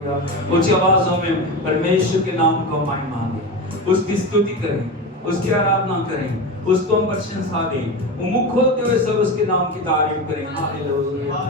ऊंची आवाजों में परमेश्वर के नाम को महिमा दें, उसकी स्तुति करें, उसकी आराधना करें, उसको हम प्रशंसा दें, मुख खोलते हुए सब उसके नाम की तारीफ करें। हालेलुया।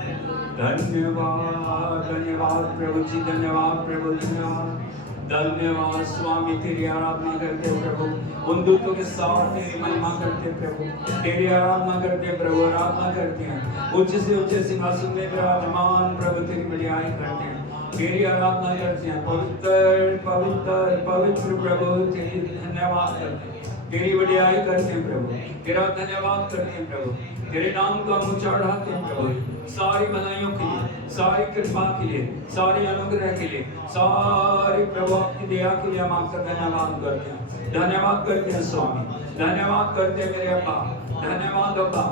धन्यवाद धन्यवाद प्रभु जी, धन्यवाद प्रभु, धन्यवाद धन्यवाद स्वामी। तेरी आराधना करते प्रभु, उन दूतों के साथ तेरी महिमा करते प्रभु, तेरी आराधना करते प्रभु, आराधना करते हैं। ऊंचे से ऊंचे सिंहासन में विराजमान प्रभु तेरी बड़ाई करते हैं, तेरी आराधना करते हैं। पवित्र पवित्र पवित्र प्रभु तेरी धन्यवाद करते हैं, तेरी बड़ाई करते हैं प्रभु, तेरा धन्यवाद करते हैं प्रभु, तेरे नाम का हम चढ़ाते हैं प्रभु। सारी भलाइयों के लिए, सारी कृपा के लिए, सारी अनुग्रह के लिए, सारी प्रभु आपकी दया के लिए हम आपका धन्यवाद करते हैं, धन्यवाद करते हैं स्वामी, धन्यवाद करते हैं मेरे अब्बा, धन्यवाद अब्बा,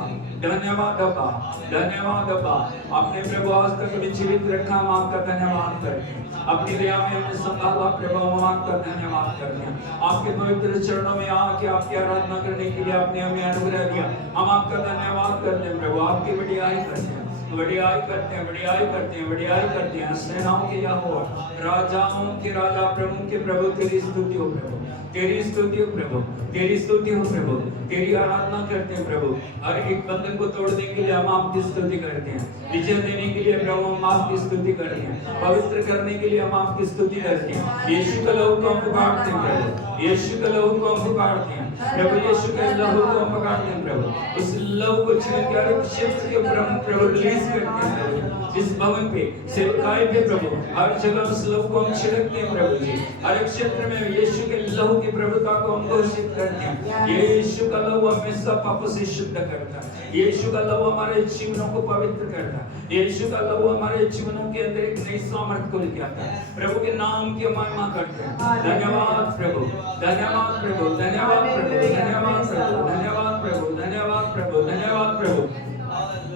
धन्यवाद अब्बा, धन्यवाद अब्बा। अपने प्रभु आज तक हमें जीवित रखा, हम आपका धन्यवाद करते हैं। अपनी दया में हमें संभाला प्रभु, हम आपका धन्यवाद करते हैं। आपके पवित्र चरणों में आके आपकी आराधना करने के लिए आपने हमें अनुग्रह दिया, हम आपका धन्यवाद करते हैं प्रभु। आपकी बड़ाई करते हैं, बड़ाई करते हैं, बड़ाई करते हैं, बड़ाई करते हैं। सेनाओं के यहोवा, राजाओं के राजा, प्रभु के प्रभु, तेरी स्तुति हो प्रभु, तेरी स्तुति हो प्रभु, तेरी स्तुति हो प्रभु, तेरी आराधना करते हैं प्रभु। हर एक बंधन को तोड़ने के लिए हम आपकी स्तुति करते हैं, विजय देने के लिए प्रभु हम आपकी स्तुति करते हैं, पवित्र करने के लिए हम आपकी स्तुति करते हैं। यीशु का लहू को हम पुकारते हैं प्रभु, यीशु का लहू को हम पुकारते हैं प्रभु, यीशु के लहू को हम पुकारते हैं प्रभु। उस लहू को छिड़क के हर क्षेत्र के ऊपर हम प्रभु रिलीज करते हैं प्रभु। इस भवन पे, सेवकाई पे प्रभु, हर जगह उस लहू को हम छिड़कते हैं प्रभु जी। हर एक क्षेत्र में यीशु के लहू की प्रभुता को हम घोषित करते हैं। यीशु का लहू हमेशा पापों से शुद्ध करता है, यीशु का लहू हमारे जीवनों को पवित्र करता है, यीशु का लहू हमारे जीवनों के अंदर एक नई सामर्थ को लेके आता है। प्रभु के नाम की महिमा करते हैं। धन्यवाद प्रभु, धन्यवाद प्रभु, धन्यवाद प्रभु, धन्यवाद प्रभु, धन्यवाद प्रभु, धन्यवाद प्रभु, धन्यवाद प्रभु।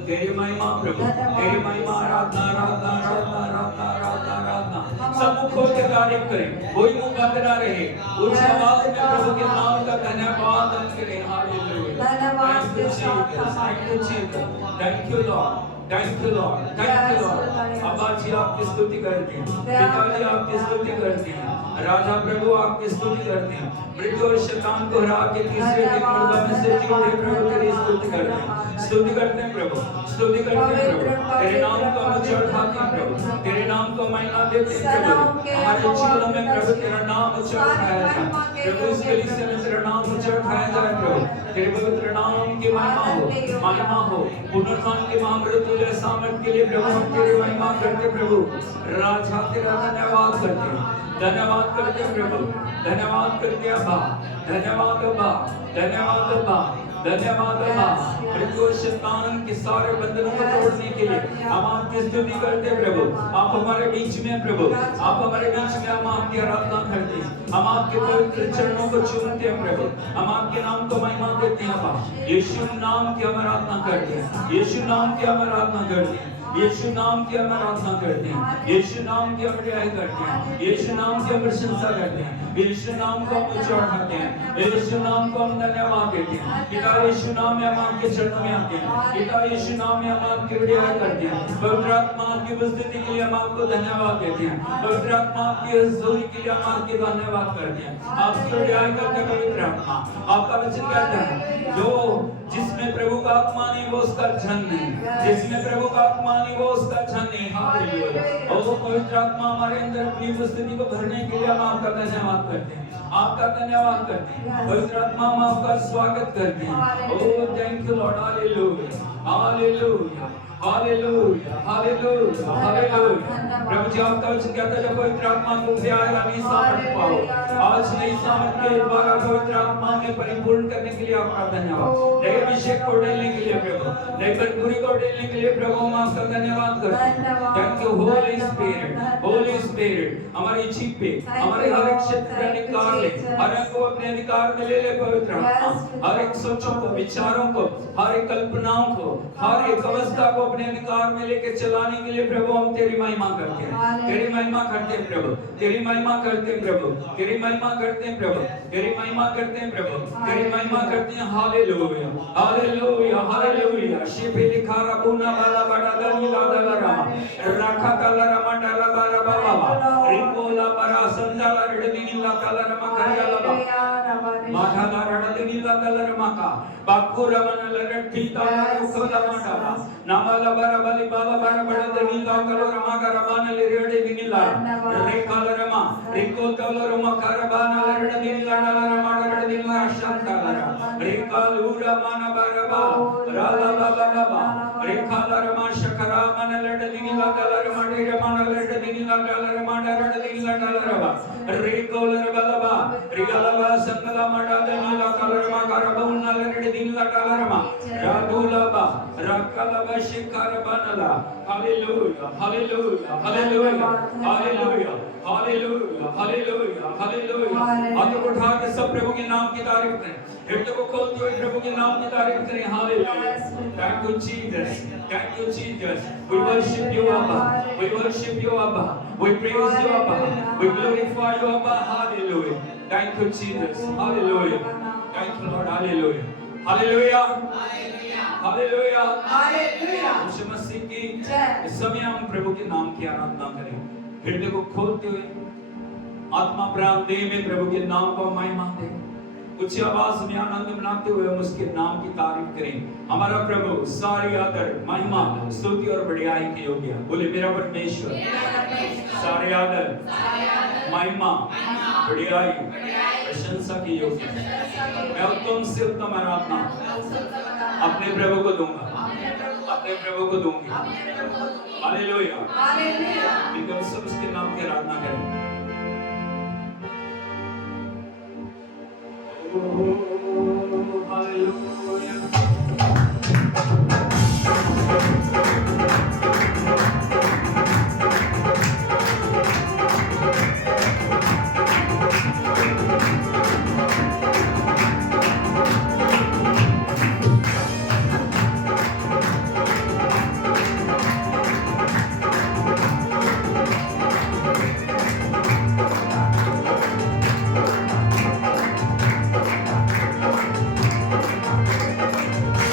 तेरी महिमा प्रभु, तेरी महिमा, आराधना आराधना आराधना आराधना आराधना आराधना। सब मुख खोल के तारीफ करें, कोई मुंह बंद ना रहे। उच्च आवाज में प्रभु के नाम का धन्यवाद हम करें। Hallelujah, thank you Jesus, thank you Jesus, thank you Lord, thank you Lord, thank you Lord. अब्बा जी आपकी स्तुति करते हैं, पिताजी आपकी स्तुति करते हैं, राजा प्रभु आपकी स्तुति करते हैं। मृत्यु और शैतान को हरा के तीसरे दिन मुर्दा में से जी उठे प्रभु तेरी स्तुति करते हैं, स्तुति करते हैं प्रभु, स्तुति करते हैं प्रभु। तेरे नाम को हम चढ़ाते हैं प्रभु, तेरे नाम को महिमा देते हैं प्रभु। हमारे जीवन में प्रभु तेरा नाम उठाया जाए प्रभु, इस कलीसिया में तेरा नाम उठाया जाए प्रभु। तेरे पवित्र नाम की महिमा हो, महिमा हो। पुनरुत्थान के महामृत्युंजय सामर्थ के लिए प्रभु हम तेरी महिमा करते प्रभु। राजा तेरा धन्यवाद करते हैं, धन्यवाद करते प्रभु, धन्यवाद करते अब्बा, धन्यवाद अब्बा, धन्यवाद अब्बा, धन्यवाद अब्बा। मृत्यु और शैतान के सारे बंधनों को तोड़ने के लिए हम आपकी स्तुति करते प्रभु। आप हमारे बीच में प्रभु, आप हमारे बीच में, हम आपकी आराधना करते हैं, हम आपके पवित्र चरणों को चूमते हैं प्रभु, हम आपके नाम को महिमा देते हैं अब्बा। यीशु नाम की हम आराधना करते हैं, यीशु नाम की हम आराधना करते हैं, यीशु नाम की हम आराधना करते हैं, यीशु नाम की हम बड़ाई करते हैं, यीशु नाम की हम प्रशंसा करते हैं, यीशु नाम को हम चढ़ाते हैं, यीशु नाम को हम धन्यवाद देते हैं। पिता यीशु नाम में हम आपके चरणों में आते हैं, पिता यीशु नाम में हम आपकी बड़ाई करते हैं। पवित्र आत्मा आपकी उपस्थिति के लिए हम आपको धन्यवाद देते हैं, पवित्र आत्मा आपकी हुजूरी के लिए हम आपके धन्यवाद करते हैं, आपकी बड़ाई करते हैं। पवित्र आत्मा आपका वचन कहता है, जो जिसमें प्रभु का आत्मा नहीं वो उसका जन नहीं, जिसमें प्रभु का आत्मा नहीं वो उसका जन नहीं। हालेलुया। ओ पवित्र आत्मा हमारे अंदर अपनी उपस्थिति को भरने के लिए हम आपका धन्यवाद करते हैं, आपका धन्यवाद करते हैं। पवित्र आत्मा हम आपका स्वागत करते हैं। O thank you Lord, hallelujah, hallelujah, hallelujah, hallelujah, hallelujah. प्रभु जी आपका वचन कहता है, जब पवित्र आत्मा तुम से आएगा नई सामर्थ पाओ। आज नई सामर्थ के द्वारा पवित्र आत्मा में परिपूर्ण करने के लिए आपका धन्यवाद। नए अभिषेक को डालने के लिए प्रभु, नई भरपूरी को डालने के लिए प्रभु हम आपका धन्यवाद करते हैं। Thank you Holi spirit, Holi spirit हमारी जीभ पे, हमारे हर एक क्षेत्र का अधिकार ले, हर एक को अपने अधिकार में ले ले पवित्र आत्मा। हर एक सोचों को, विचारों को, हर एक कल्पनाओं को, हर एक अवस्था को अपने अधिकार में लेके चलाने के लिए प्रभु हम तेरी महिमा करते हैं, तेरी महिमा करते हैं प्रभु, तेरी महिमा करते हैं प्रभु, तेरी महिमा करते हैं प्रभु, तेरी महिमा करते हैं प्रभु, तेरी महिमा करते हैं। Hallelujah, hallelujah, hallelujah. शिपे लिखा रबुना बाला बड़ा दनी लादा लरमा, रखा काला रमा डाला बारा बाबा। kala rama kariya laba. Madhala rada dinila kala rama ka. Bakura mana lerati tala ukhala madala. Namala bara bali bala bara bara dinila kala rama karabana lerade dinila. Re kala rama. Riko kala rama karabana lerade dinila kala rama lerade dinila shantala. Re kalura mana bara ba. Rala baba baba. Re kala rama shakara mana lerade dinila kala rama lerade mana lerade dinila kala rama lerade dinila kala rama. Re kala rama baba. Re kala rama sangala mana dinila kala rama karabana lerade dinila kala rama. Radula ba. Rakala ba shikara banala. Hallelujah. Hallelujah. Hallelujah. Hallelujah. Hallelujah. Hallelujah. Hallelujah. हाथ उठा के सब प्रभु के नाम की तारीफ करें. हृदय को खोलते हुए प्रभु के नाम की तारीफ करें. Hallelujah. Thank you Jesus. Thank you Jesus. We worship you Abba. We worship you Abba. We praise you Abba. We glorify you Abba. Hallelujah. Thank you Jesus. Hallelujah. Thank you Lord. Hallelujah. Hallelujah. Hallelujah. Hallelujah. यीशु मसीह की इस समय हम प्रभु के नाम की आराधना करें. हृदय को खोलते हुए आत्मा प्राण देह में प्रभु के नाम को महिमा दें. उच्च आवाज में आनंद मनाते हुए हम उसके नाम की तारीफ करें. हमारा प्रभु सारी आदर महिमा स्तुति और बढ़ाई के योग्य है. बोले मेरा परमेश्वर सारे आदर महिमा बढ़ाई प्रशंसा की योग्य है. मैं उत्तम से उत्तम आराधना अपने प्रभु को दूंगा. अपने प्रभु को दूंगी. हालेलुया. बिल्कुल सब उसके नाम की आराधना करें. Hallelujah.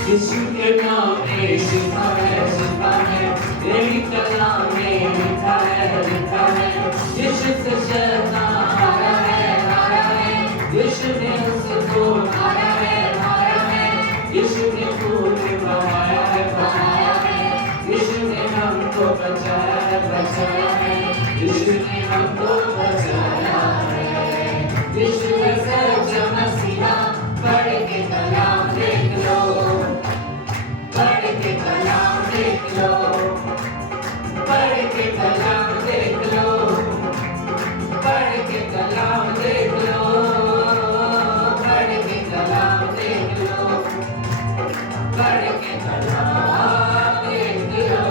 यीशु के नाम में शिफा है, तेरी कलाम में लिखा है. यीशु से शैतान हारा है, यीशु ने उसको मारा है. यीशु ने खून बहाया है, यीशु ने हमको बचाया है. यीशु ने हमको बचाया है. यीशु है सच्चा मसीहा. पढ़ के कलाम देख लो. पढ़ के कलाम देख लो. पढ़ के कलाम देख लो. पढ़ के कलाम देख लो. पढ़ के कलाम देख लो. पढ़ के कलाम देख लो.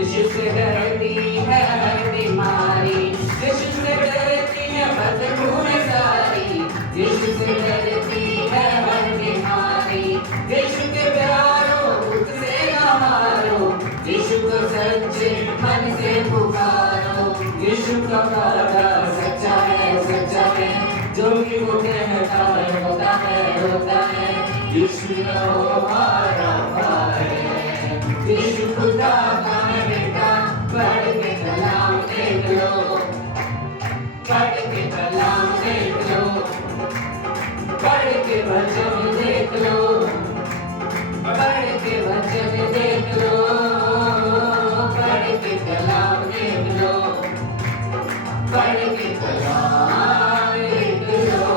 यीशु से डरती है हर बीमारी. यीशु से डरती है बदबू में सारी. यीशु से डरती है हर बीमारी. यीशु के प्यारो उससे न हारो. यीशु को सच्चे मन से पुकारो. यीशु का वादा सच्चा है. जो भी वो कहता है होता है. यीशु हमारा है. यीशु खुदा का है बेटा. पढ़ के कलाम देख लो. पढ़ के कलाम देख लो. पढ़ के वचन देख लो. पढ़ के वचन देख लो. पढ़ के कलाम देख लो. पढ़ के कलाम देख लो.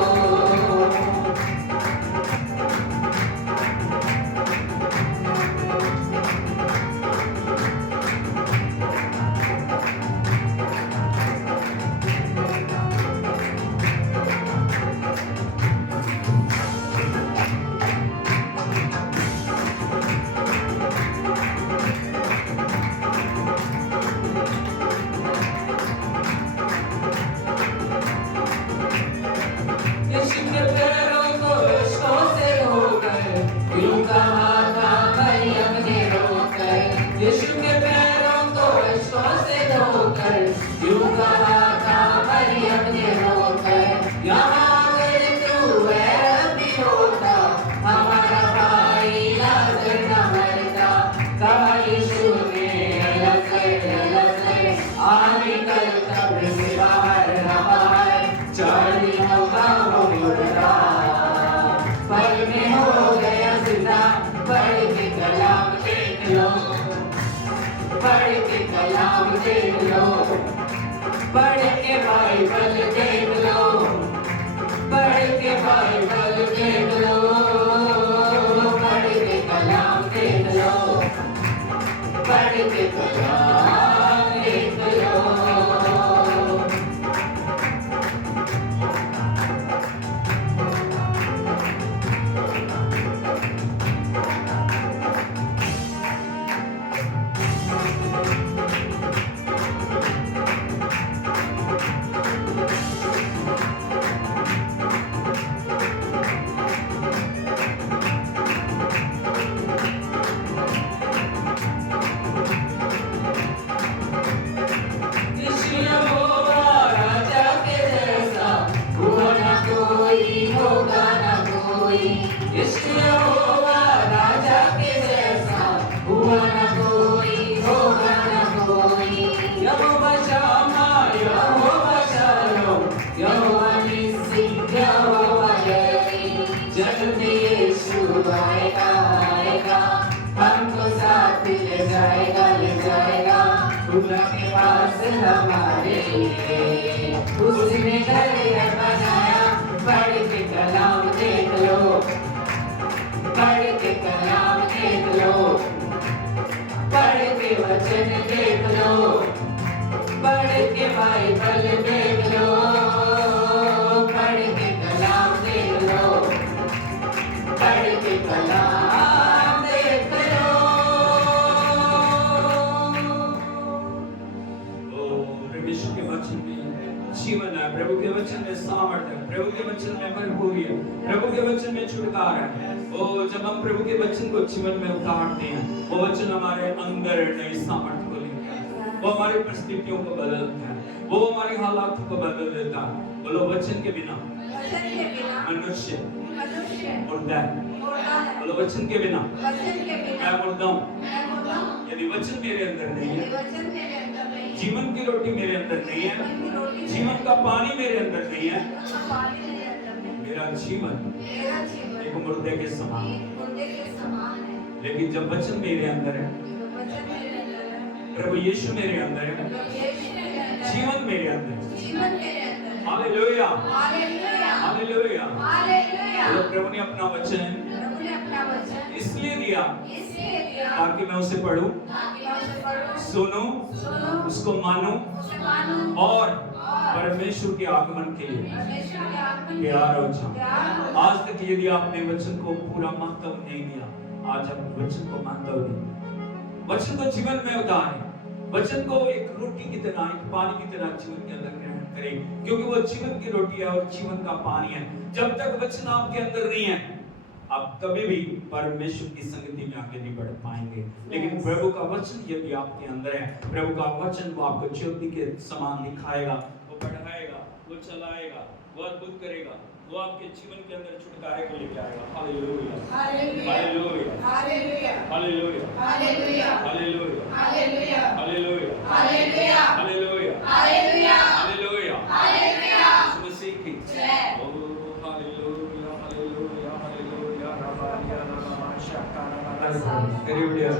के कलाम देख लो, पढ़ के बाइबल देख लो, पढ़ के बाइबल देख लो, पढ़ के कलाम देख लो, पढ़ के कलाम देख लो। हमको साथ ले जाएगा के पास हमारे, उसने घर बनाया। पढ़ के कलाम देख लो, पढ़ के कलाम देख लो, पढ़ के वचन देख लो, पढ़ के बाइबल देख लो, पढ़ के कलाम देख लो, पढ़ के कलाम देख लो। परमेश्वर के वचन में जीवन है, प्रभु के वचन में सामर्थ्य है, प्रभु के वचन में भरपूरी है, प्रभु के वचन में छुटकारा है। ओ जब हम प्रभु के वचन को जीवन में उतारते हैं, वो वचन हमारे अंदर नई सामर्थ्य को लेकर आता है, वो हमारी परिस्थितियों को बदलता है, वो हमारे हालात को बदल देता है। बोलो वचन के बिना मनुष्य मुर्दा है। बोलो वचन के बिना मैं मुर्दा हूँ। यदि वचन मेरे अंदर नहीं है, जीवन की रोटी मेरे अंदर नहीं है, जीवन का पानी मेरे अंदर नहीं है, मेरा जीवन एक मुर्दे के समान है। लेकिन जब वचन मेरे अंदर है, प्रभु यीशु मेरे अंदर है, जीवन मेरे अंदर है। Hallelujah, hallelujah. प्रभु ने अपना वचन इसलिए दिया ताकि मैं उसे पढ़ूं, सुनूं, उसको मानूं और परमेश्वर के आगमन के लिए तैयार हो जाऊं। आज तक यदि आपने वचन को पूरा महत्व नहीं दिया, आज आप वचन को महत्व दें, वचन को जीवन में उतारें, वचन को एक रोटी की तरह, एक पानी की तरह जीवन के अंदर ग्रहण करें, क्योंकि वो जीवन की रोटी है और जीवन का पानी है। जब तक वचन आपके अंदर नहीं है, आप कभी भी परमेश्वर की संगति में आगे नहीं बढ़ पाएंगे। लेकिन प्रभु का वचन यदि आपके अंदर है, प्रभु का वचन वो आपको ज्योति के समान दिखाएगा, वो बढ़ाएगा, वो चलाएगा, वो अद्भुत करेगा, वो आपके जीवन के अंदर छुटकारे को लेकर आएगा। Hallelujah, hallelujah, hallelujah, hallelujah, hallelujah, hallelujah, hallelujah, hallelujah, hallelujah, hallelujah, hallelujah, hallelujah, hallelujah. Masih की जय। ओ हालेलुया, हालेलुया, हालेलुया, रबारिया hallelujah,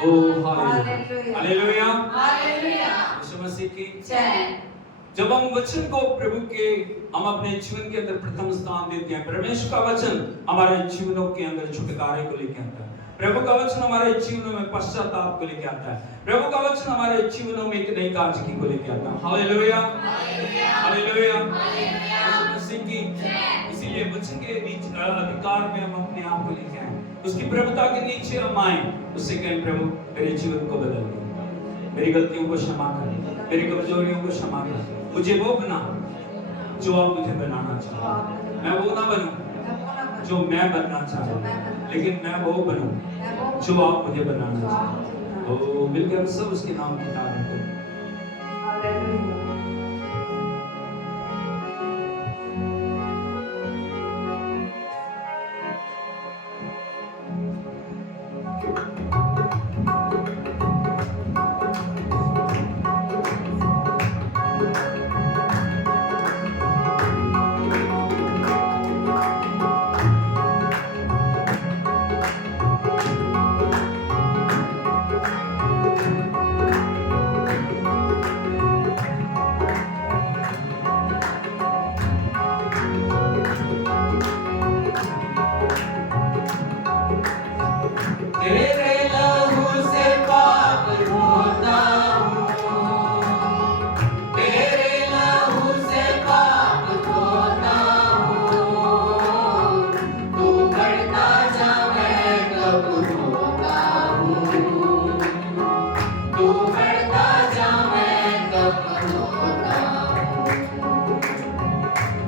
O hallelujah, hallelujah, hallelujah. Yeshu Masih की जय। जब हम वचन को प्रभु के हम अपने जीवन के अंदर प्रथम स्थान देते हैं, परमेश्वर का वचन हमारे जीवनों के अंदर छुटकारे को लेकर आता है, प्रभु का वचन हमारे जीवनों में पश्चाताप को लेकर आता है, प्रभु का वचन हमारे जीवनों में एक नई ताजगी को लेकर आता है। Hallelujah, hallelujah, hallelujah. मसीह की इसीलिए वचन के अधिकार में हम अपने आप को लेकर आए, उसकी प्रभुता के नीचे हम आए, उससे कहें प्रभु मेरे जीवन को बदल दे, मेरी गलतियों को क्षमा कर, मेरी कमजोरियों को क्षमा कर, मुझे वो बना जो आप मुझे बनाना चाहते। मैं वो ना बनूं जो मैं बनना चाहता, लेकिन मैं वो बनूं जो आप मुझे बनाना चाहते। तो मिलकर हम सब उसके नाम की तारीफ करें। बढ़ता जा मैं कम होता हूँ।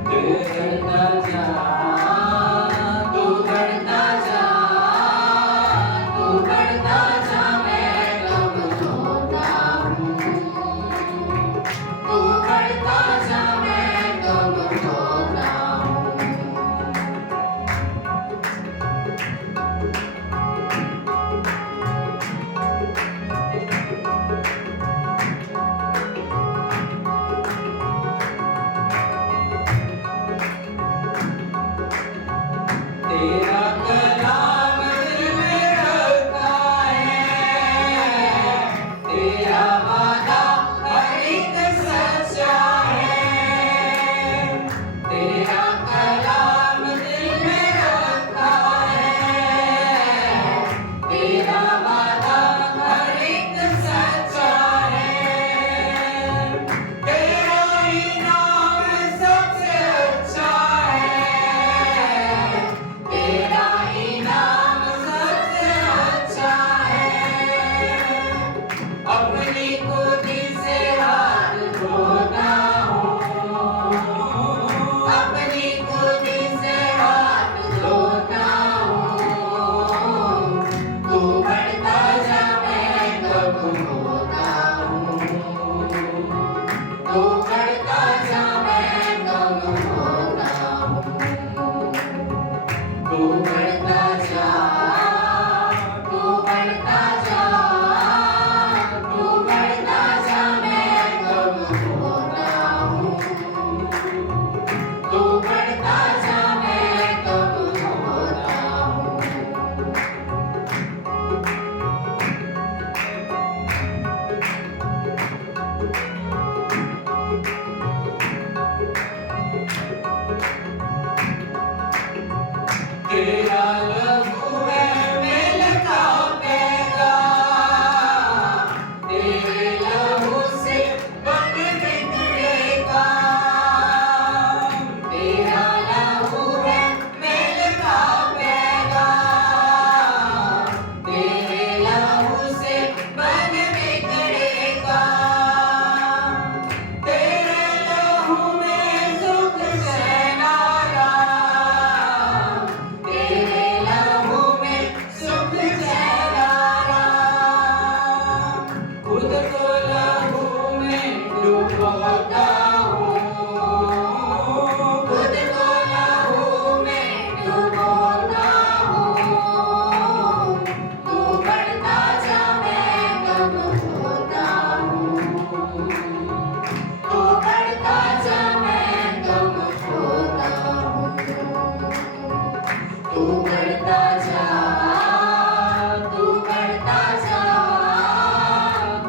तू बढ़ता जा, तू बढ़ता जा, तू बढ़ता जा मैं कम होता हूँ। तू बढ़ता जा मैं कम होता हूँ। तेरा कलाम दिल में रखा है, तेरा वादा हर एक सच्चा है। तेरा कलाम दिल में रखा है, तेरा वादा हर एक सच्चा है। तेरा इनाम सबसे अच्छा है, तेरा इनाम सबसे अच्छा है। अपनी खुदी से हाथ धोता हूँ, अपनी खुदी से हाथ धोता हूँ। तू बढ़ता जा मैं कम होता हूँ। तू बढ़ता जा मैं कम होता हूँ। तू बढ़ता जा, तू बढ़ता जा, तू बढ़ता जा मैं कम होता हूँ। तू बढ़ता जा मैं कम होता हूँ। तेरा लहू है मेल का पैगाम, तेरे लहू से बन बिगड़ेगा। तेरा लहू है मेल का पैगाम, तेरे लहू से बन बिगड़ेगा। तेरे लहू में सुख चैन आराम, तेरे लहू में सुख चैन आराम। खुद को लहू में डुबोता हूँ, खुद को लहू में डुबोता हूँ। तू बढ़ता जा मैं कम होता हूँ। तू बढ़ता जा मैं कम होता हूँ। तू बढ़ता जा, तू बढ़ता जा,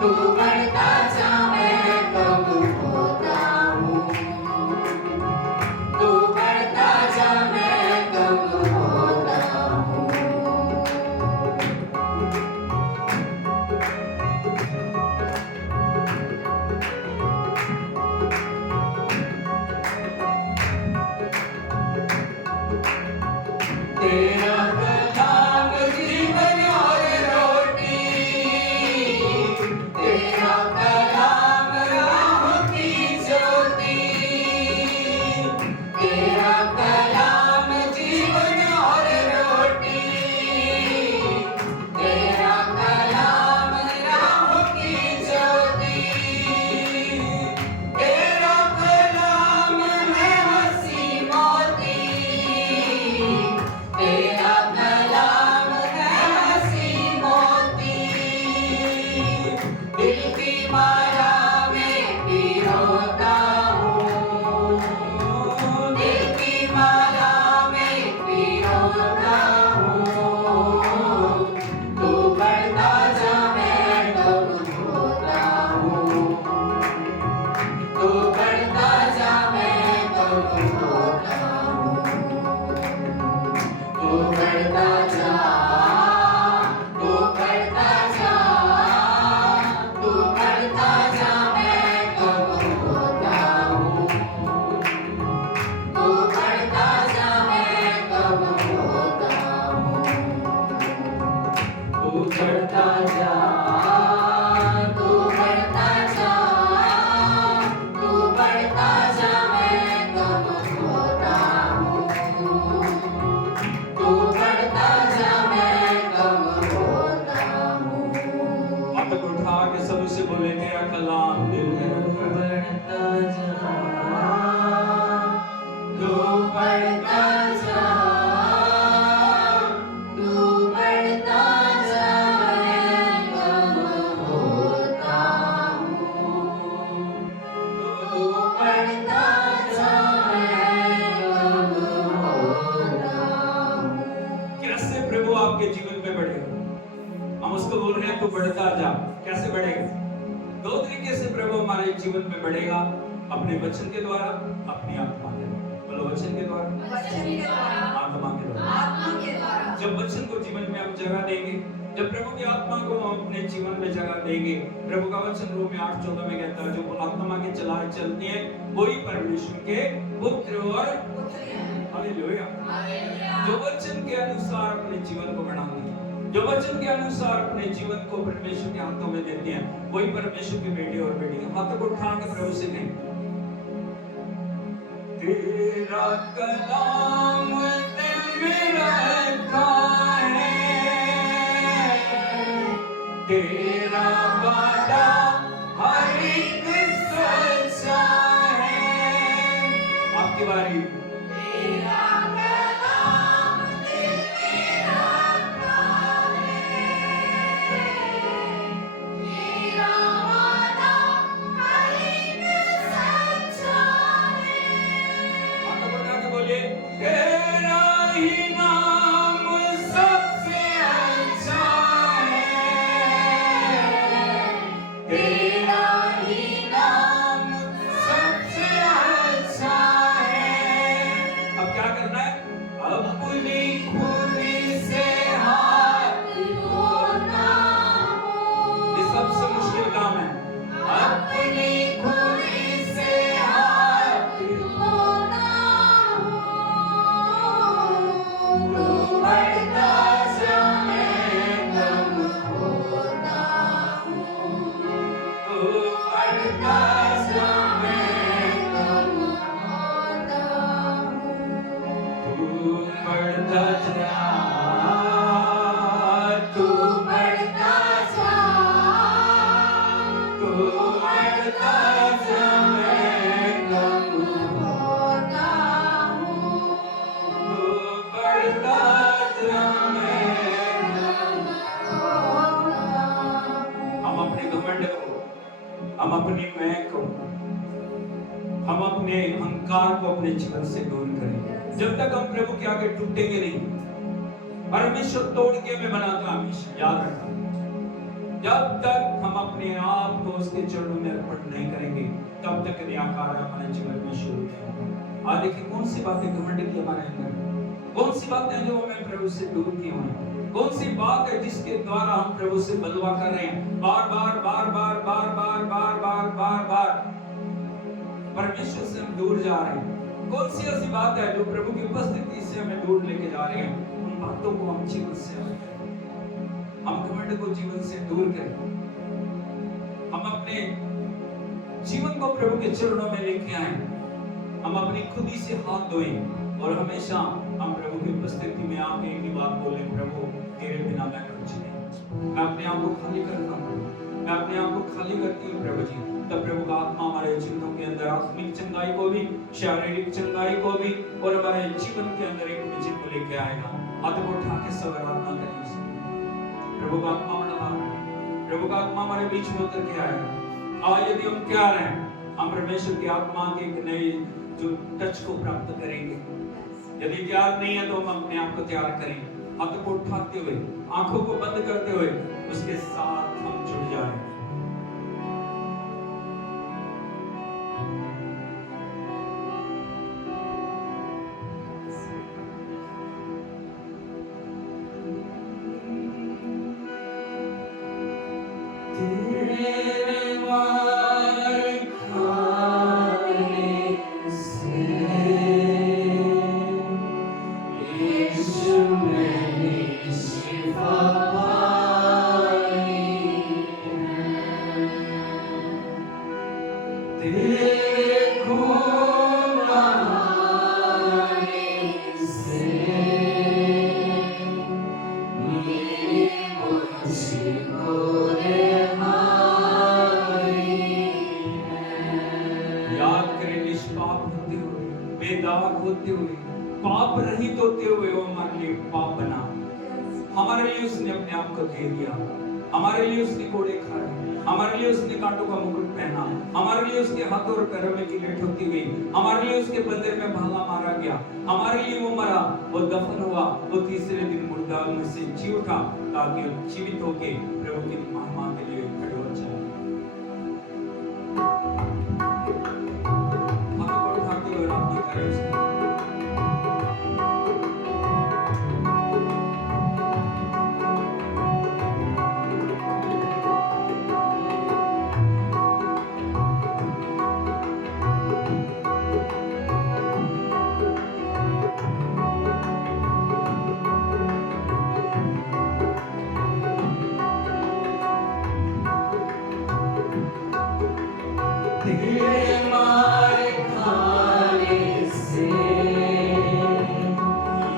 तू बढ़ता जा मैं कम होता कलाम दिल में रखकर बढ़ता जा, तू बढ़ता जा, तू बढ़ता जा, मैं कम होता हूँ। तू बढ़ता जा, मैं कम होता हूँ। कैसे प्रभु आपके जीवन में बढ़ेगा? हम उसको बोल रहे हैं तू बढ़ता जा, कैसे बढ़ेगा? दो तरीके से प्रभु हमारे जीवन में बढ़ेगा, अपने वचन के द्वारा, अपनी आत्मा के द्वारा। बोलो वचन के द्वारा, आत्मा के द्वारा। जब वचन को जीवन में हम जगह देंगे, जब प्रभु की आत्मा को हम अपने जीवन में जगह देंगे, प्रभु का वचन रोमी 8:14 में कहता है जो आत्मा के चलाए चलते हैं वही परमेश्वर के पुत्र और हालेलुया। जो वचन के अनुसार अपने जीवन को बढ़ाते हैं, जो वचन के अनुसार अपने जीवन को परमेश्वर के हाथों में देते हैं, वही परमेश्वर के बेटे और बेटियां। हाथों को उठा के प्रभु से कहें, तेरा कलाम दिल में रखा है, तेरा वादा हर एक सच्चा है। आपकी बारी। तेरा कलाम दिल में रखा है, तेरा वादा हर एक सच्चा है। हाथों को उठा के बोलिए, तेरा ही नाम सबसे अच्छा है, तेरा ही नाम सबसे अच्छा है। अब क्या करना है? अपनी खुदी से हाथ धोना हो, ये सबसे मुश्किल काम है। अपनी खुदी से हाथ धोना हो। तू बढ़ता जा, मैं कम होता हूँ। तू बढ़ता जा, मैं कम होता हूँ। तू बढ़ता जा, तू बढ़ता जा, तू बढ़ता जा, मैं कम होता हूँ। तू बढ़ता जा, कम होता हूँ। हम अपने घमंड को, हम अपनी मैं को, हम अपने अहंकार को अपने जीवन से दूर करें। जब तक हम प्रभु के आगे टूटेंगे नहीं, परमेश्वर तोड़ के मैं बनाता हमेशा, याद रखना। जब तक हम अपने आप को उसके चरणों में अर्पण नहीं करेंगे, तब तक नया कार्य हमारे जीवन में शुरू नहीं होगा। आज देखिए कौन सी बातें घमंड की हमारे अंदर, कौन सी बातें हैं जो हमें प्रभु से दूर की हुई हैं, कौन सी बात है जिसके द्वारा हम प्रभु से बलवा कर रहे हैं, बार बार बार बार बार बार बार बार बार बार परमेश्वर से हम दूर जा रहे हैं। कौन सी ऐसी बात है जो प्रभु की उपस्थिति से हमें दूर लेके जा रहे हैं? उन बातों को हम जीवन से हटाएं, हम घमंड को जीवन से दूर करें, हम अपने जीवन को प्रभु के चरणों में लेके आए, हम अपनी खुदी से हाथ धोएं और हमेशा हम प्रभु की उपस्थिति में आके एक ही बात बोलें, प्रभु तेरे बिना मैं कुछ नहीं। मैं अपने आप को खाली करता हूँ, मैं अपने आप को खाली करती हूँ प्रभु जी। तब प्रभु का आत्मा हमारे जीवनों के अंदर आत्मिक चंगाई को भी, शारीरिक चंगाई को भी और हमारे जीवन के अंदर एक विजय को लेके आएगा। हाथ को उठा के सब आराधना करें उसे। प्रभु का आत्मा प्रभु का आत्मा हमारे बीच में उतर के आएगा। आज यदि हम तैयार हैं, हम परमेश्वर की आत्मा के एक नए जो टच को प्राप्त करेंगे। यदि तैयार नहीं है तो हम अपने आप को तैयार करें, हाथ को उठाते हुए, आंखों को बंद करते हुए उसके साथ हम जुड़ जाएं। तेरे वार खाने से यीशु मैंने शिफा पाई है। तेरे खून बहाने से मेरी मुझको रिहाई बेदाग होते हुए, पाप रहित होते हुए वो हमारे लिए पाप बना, हमारे लिए उसने अपने आप को दे दिया, हमारे लिए उसने कोड़े खाए, हमारे लिए उसने कांटों का मुकुट पहना, हमारे लिए उसके हाथों और पैरों में कीलें ठोकी गई, हमारे लिए उसके बदले में भाला मारा गया, हमारे लिए वो मरा, वो दफन हुआ, वो तीसरे दिन मुर्दा में से जी उठा, ताकि वो जीवित होके प्रभु की महिमा के लिए खड़े हो जाए। हाथों को उठाते हुए आराधना करें उसकी। तेरे मार खाने से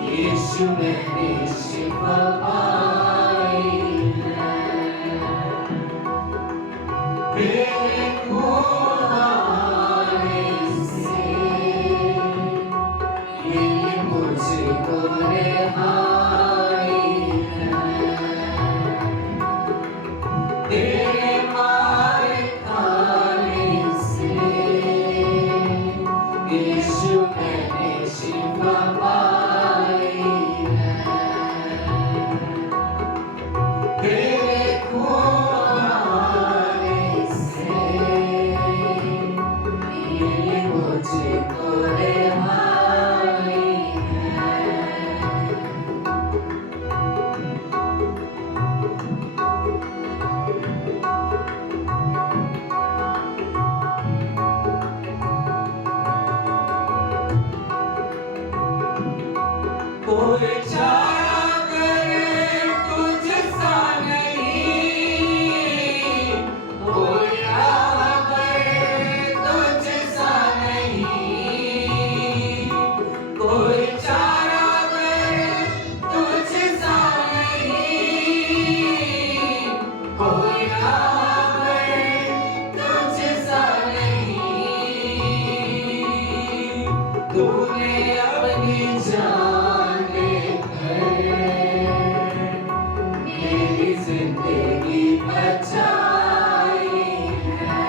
यीशु मैंने शिफा पाई है। तेरे खून बहाने से ये मुझको रिहाई है। तेरे मार खाने से यीशु मैंने शिफा पाई है। तेरे खून बहाने से ये मुझको रिहाई है। कोई चारा करे तुझसा नहीं, कोई राहबर तुझसा नहीं, कोई चारा करे तुझसा नहीं, कोई राहबर तुझसा नहीं। तूने अपनी जान मेरी जिंदगी बचाई है।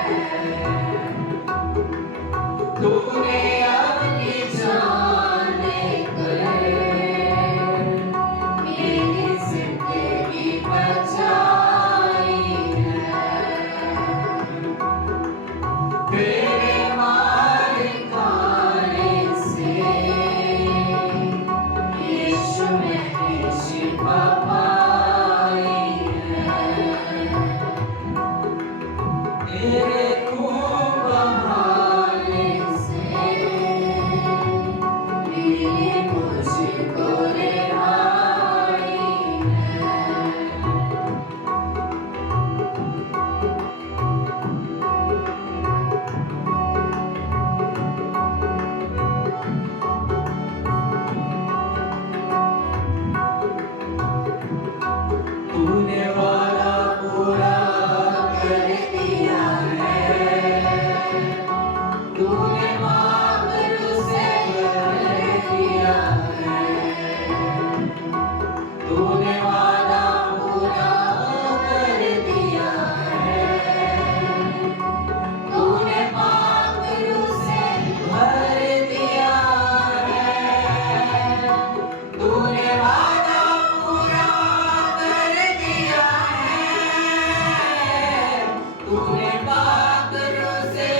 तूने अपनी जान लेकर मेरी जिंदगी बचाई है। तेरे मार खाने से यीशु मैंने शिफा पाई है। तेरे खून बहाने से ये मुझको रिहाई है। तूने वादा पूरा कर दिया है। तूने मांगरू से कर दिया है। तूने वादा पूरा कर दिया है। तूने मांगरू से भर दिया है। तूने वादा पूरा कर दिया है। तूने पाकरू से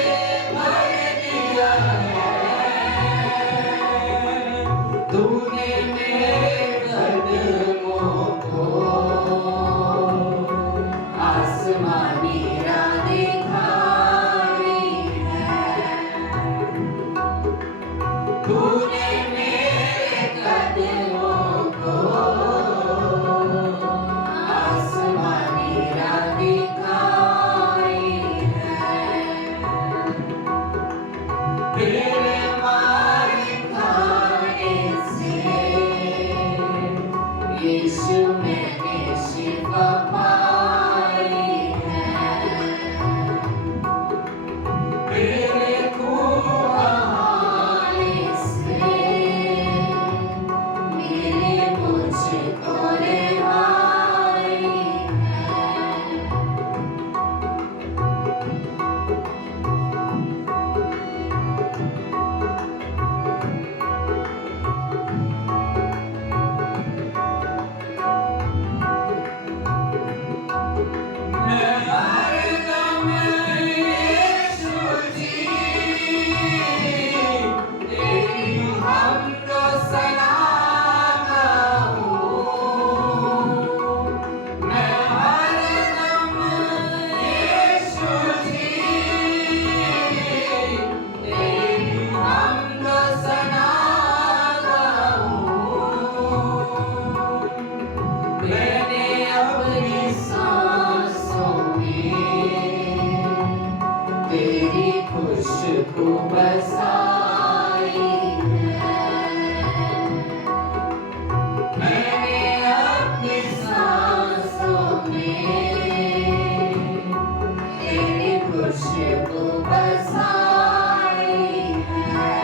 भर दिया है। तूने मेरे कदमों को आसमानी राह दिखाई है। तूने मेरे कदमों को आसमानी राह दिखाई है। तेरे मार खाने से यीशु मैंने शिफा पाई है। तेरे खून बहाने से तेरी खुशबू बसाई है। मैंने अपनी सांसों में तेरी खुशबू बसाई है।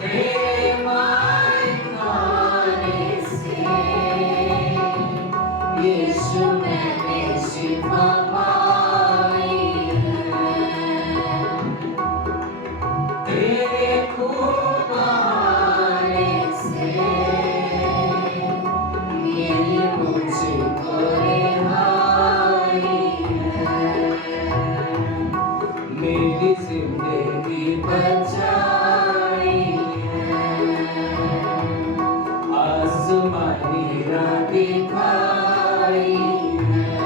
तेरे मान खाने से यीशु मैंने शिफा पाई है। तेरे खून बहाने से मिली मुझको रिहाई है। मेरी जिंदगी बचाई है। आसमानी राह दिखाई है।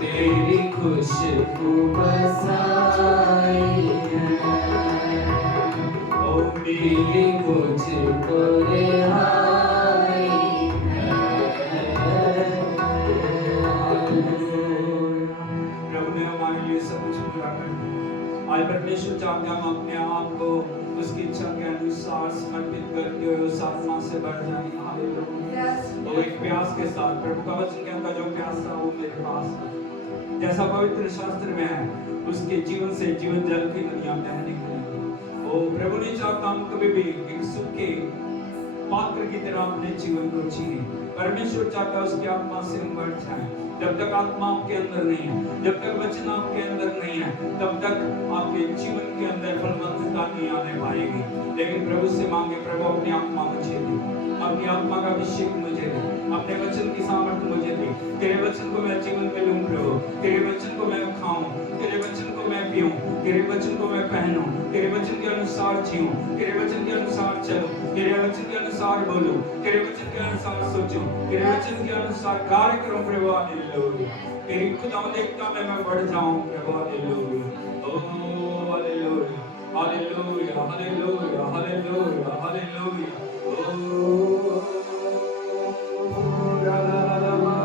तेरी खुशबू बसाई है। ओ मिली मुझको रिहाई प्रभु ने हमारे लिए सब कुछ पूरा कर दिया। आज परमेश्वर चाहते हैं हम अपने आप को उसकी इच्छा के अनुसार समर्पित करते हुए उस आत्मा से भर जाएं। हालेलुया। तो एक प्यास के साथ प्रभु का वचन कहता जो प्यास था वो मेरे पास है। जैसा पवित्र शास्त्र में है उसके जीवन से जीवन जल की नदियां बह निकलेंगी। ओ प्रभु ने चाहता हम कभी भी एक सूखे पात्र की तरह अपने जीवन को जिए। परमेश्वर चाहता है उसकी आत्मा से हम बढ़ जाएं। जब तक आत्मा आपके अंदर नहीं है, जब तक वचन आपके अंदर नहीं है, तब तक आपके जीवन के अंदर फलवत्ता नहीं आने पाएगी। लेकिन प्रभु से मांगे, प्रभु अपनी आत्मा मुझे दे, अपनी आत्मा का अभिषेक मुझे दे, अपने वचन की सामर्थ्य मुझे दे। तेरे वचन को मैं जीवन में लूं प्रभु, तेरे वचन को मैं खाऊं, तेरे वचन को मैं पीऊं, तेरे वचन को मैं पहनूं, तेरे वचन के अनुसार जीऊं, तेरे वचन के अनुसार चलूं, तेरे वचन के अनुसार बोलूं, तेरे वचन के अनुसार सोचूं, तेरे वचन के अनुसार कार्य करूं प्रभु। हालेलुया। तेरी खुदावंदिता में मैं बढ़ जाऊं प्रभु। Hallelujah. O hallelujah, hallelujah, hallelujah, hallelujah, hallelujah. ओ ला ला ला ला ला।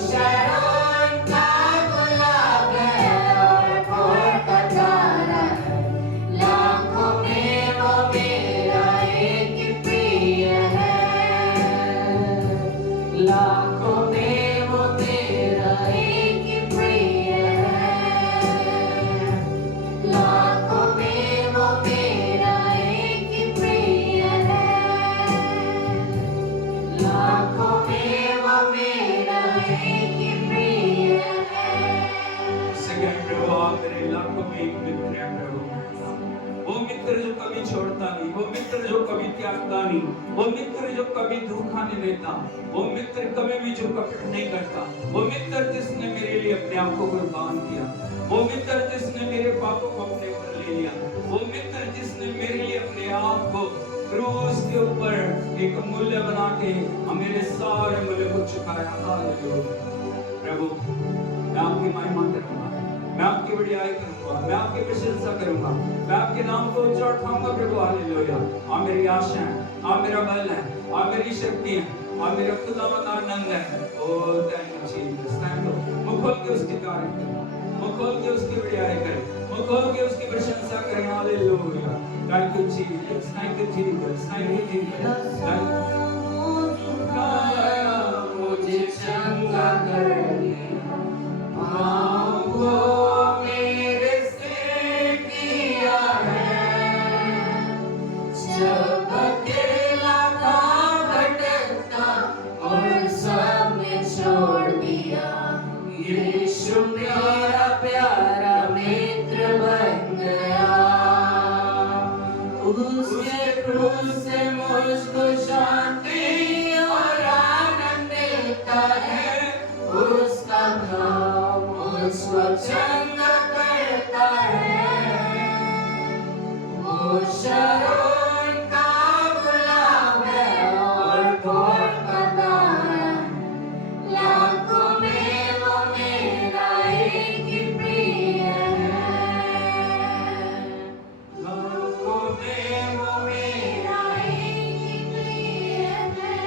शरोन का गुलाब है और भोर का तारा है, लाखों में वो मेरा एक प्रिय है, लाखों में वो मेरा एक प्रिय है, लाखों में वो मेरा एक प्रिय है, लाखों में वो मेरा एक प्रिय है। सगे प्रभु आप मेरे लाखों में एक मित्र है प्रभु, वो मित्र जो कभी छोड़ता नहीं, वो मित्र जो कभी त्यागता नहीं, वो मित्र जो कभी धोखा नहीं देता, वो मित्र कभी भी जो कपट नहीं करता, वो मित्र जिसने मेरे लिए अपने आप को कुर्बान किया, वो मित्र जिसने मेरे पापों को अपने ऊपर ले लिया, वो मित्र जिसने मेरे लिए अपने आप को क्रूस के ऊपर एक मूल्य बना के मेरे सारे मूल्य को चुकाया। हालेलुया। प्रभु मैं आपकी महिमा करूंगा, मैं आपकी बड़ाई करूंगा, मैं आपकी प्रशंसा करूंगा, मैं आपके नाम को ऊंचा उठाऊंगा प्रभु। हालेलुया। आप मेरी आशा है, आप मेरा बल है, आप मेरी शक्ति है, आप मेरा खुदावंद आनंद है। O thank you Jesus, thank you. मुंह खोल के उसकी तारीफ करें, मुंह खोल के उसकी बड़ाई करें, मुंह खोल के उसकी प्रशंसा करें। Hallelujah. Thank you Jesus, thank you Jesus, thank you Jesus. मुझे चंगा कर दिया, मांगो मेरे से किया है, जब अकेला था भटकता और सबने छोड़ दिया, यीशु मेरा प्यारा मित्र बन गया, उसके क्रूस से मुझको शांति और आनंद मिलता है, उसका भाव मुझको चंगा करता है, वो शरोन का गुलाब है और भोर का तारा है, लाखों में वो मेरा एक प्रिय है, लाखों में वो मेरा एक प्रिय है।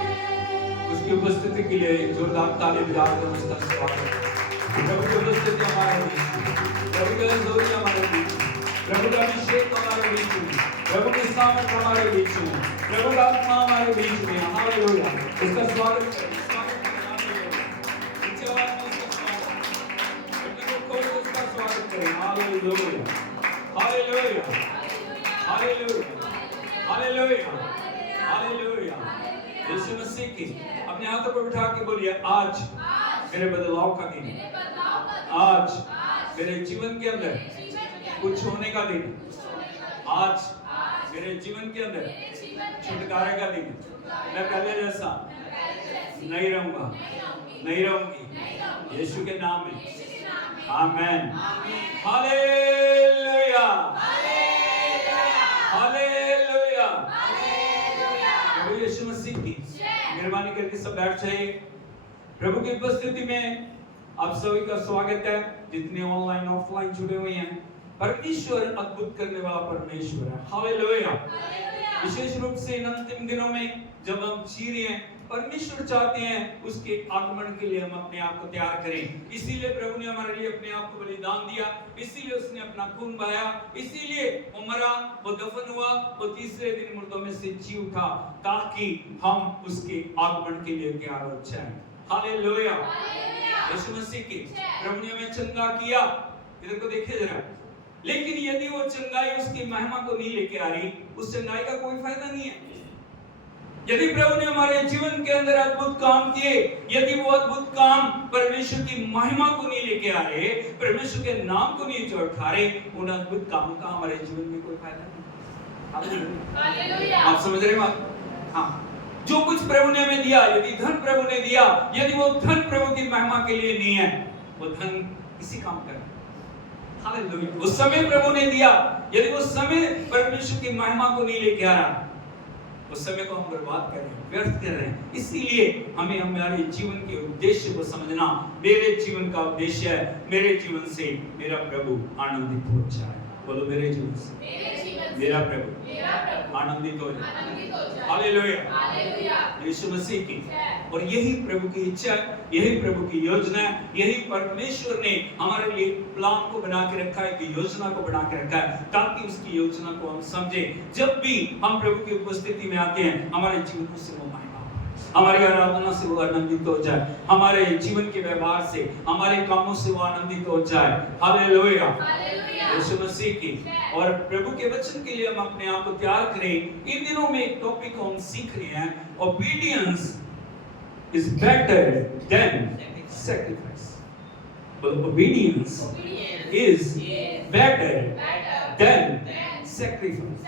उसकी उपस्थिति के लिए एक जोरदार ताली बजाकर हम उसका स्वागत करें। प्रभु की उपस्थिति हमारे बीच में, प्रभु का जोर हमारे बीच में, प्रभु का अभिषेक हमारे बीच में, प्रभु की सामर्थ हमारे बीच में, प्रभु का आत्मा हमारे बीच में। हालेलुया। उसका स्वागत करें, स्वागत करें। हालेलुया। नीचे आवाज में उसका स्वागत करें, अपने को खोल के उसका स्वागत करें। Hallelujah, hallelujah, hallelujah, hallelujah, hallelujah. Yeshu Masih की अपने हाथों पर उठा के बोलिए, आज मेरे बदलाव का दिन है, आज मेरे जीवन के अंदर कुछ होने का दिन है, आज मेरे जीवन के अंदर छुटकारे का दिन है। मैं पहले जैसा नहीं रहूंगा, नहीं रहूंगी, यीशु के नाम में। आमीन। Hallelujah, hallelujah. प्रभु यीशु मसीह की मेहरबानी करके सब बैठ जाइए। प्रभु की उपस्थिति में आप सभी का स्वागत है, जितने ऑनलाइन ऑफलाइन जुड़े हुए हैं। परमेश्वर अद्भुत करने वाला परमेश्वर है। हालेलुया। विशेष रूप से इन अंतिम दिनों में जब हम जी रहे हैं, परमेश्वर चाहते हैं उसके आगमन के लिए हम अपने आप को तैयार करें। इसीलिए प्रभु ने हमारे लिए अपने आप को बलिदान दिया, इसीलिए उसने अपना खून बहाया, इसीलिए वो मरा, वो दफन हुआ, वो तीसरे दिन मुर्दों में से जी उठा, ताकि हम उसके आगमन के लिए तैयार हो जाएं। हालेलुया। यीशु मसीह की प्रभु ने हमें चंगा किया। इधर को देखिए जरा। लेकिन यदि वो चंगाई उसकी महिमा को नहीं लेके आ रही, उस चंगाई का कोई फायदा नहीं है। यदि प्रभु ने हमारे जीवन के अंदर अद्भुत काम किए, यदि वो अद्भुत काम परमेश्वर की महिमा को नहीं लेके आ रहे, परमेश्वर के नाम को नहीं उठा रहे, उन अद्भुत कामों का हमारे जीवन में कोई फायदा नहीं। हालेलुया। आप समझ रहे बात? हाँ। जो कुछ प्रभु ने हमें दिया, यदि धन प्रभु ने दिया, यदि वो धन प्रभु की महिमा के लिए नहीं है, वो धन किसी काम का नहीं। हालेलुया। उस समय प्रभु ने दिया, यदि वो समय परमेश्वर की महिमा को नहीं लेके आ रहा, उस समय को हम बर्बाद कर रहे हैं, व्यर्थ कर रहे हैं। इसीलिए हमें हमारे जीवन के उद्देश्य को समझना। मेरे जीवन का उद्देश्य है मेरे जीवन से मेरा प्रभु आनंदित हो जाए। बोलो मेरे जीवन से मेरा प्रभु आनंदित हो जाए। हालेलुया, यीशु मसीह की। और यही प्रभु की इच्छा, यही प्रभु की योजना है, यही परमेश्वर ने हमारे लिए प्लान को बना के रखा है, कि योजना को बना के रखा है, ताकि उसकी योजना को हम समझे। जब भी हम प्रभु की उपस्थिति में आते हैं, हमारे जीवन से वो महिमा, हमारी आराधना से वो आनंदित हो जाए, हमारे जीवन के व्यवहार से, हमारे कामों से वो आनंदित हो जाए। हालेलुया, यीशु मसीह की। और प्रभु के वचन के लिए हम अपने आप को तैयार करें। इन दिनों में एक टॉपिक हम सीख रहे हैं, obedience is better than sacrifice. But obedience is better than sacrifice.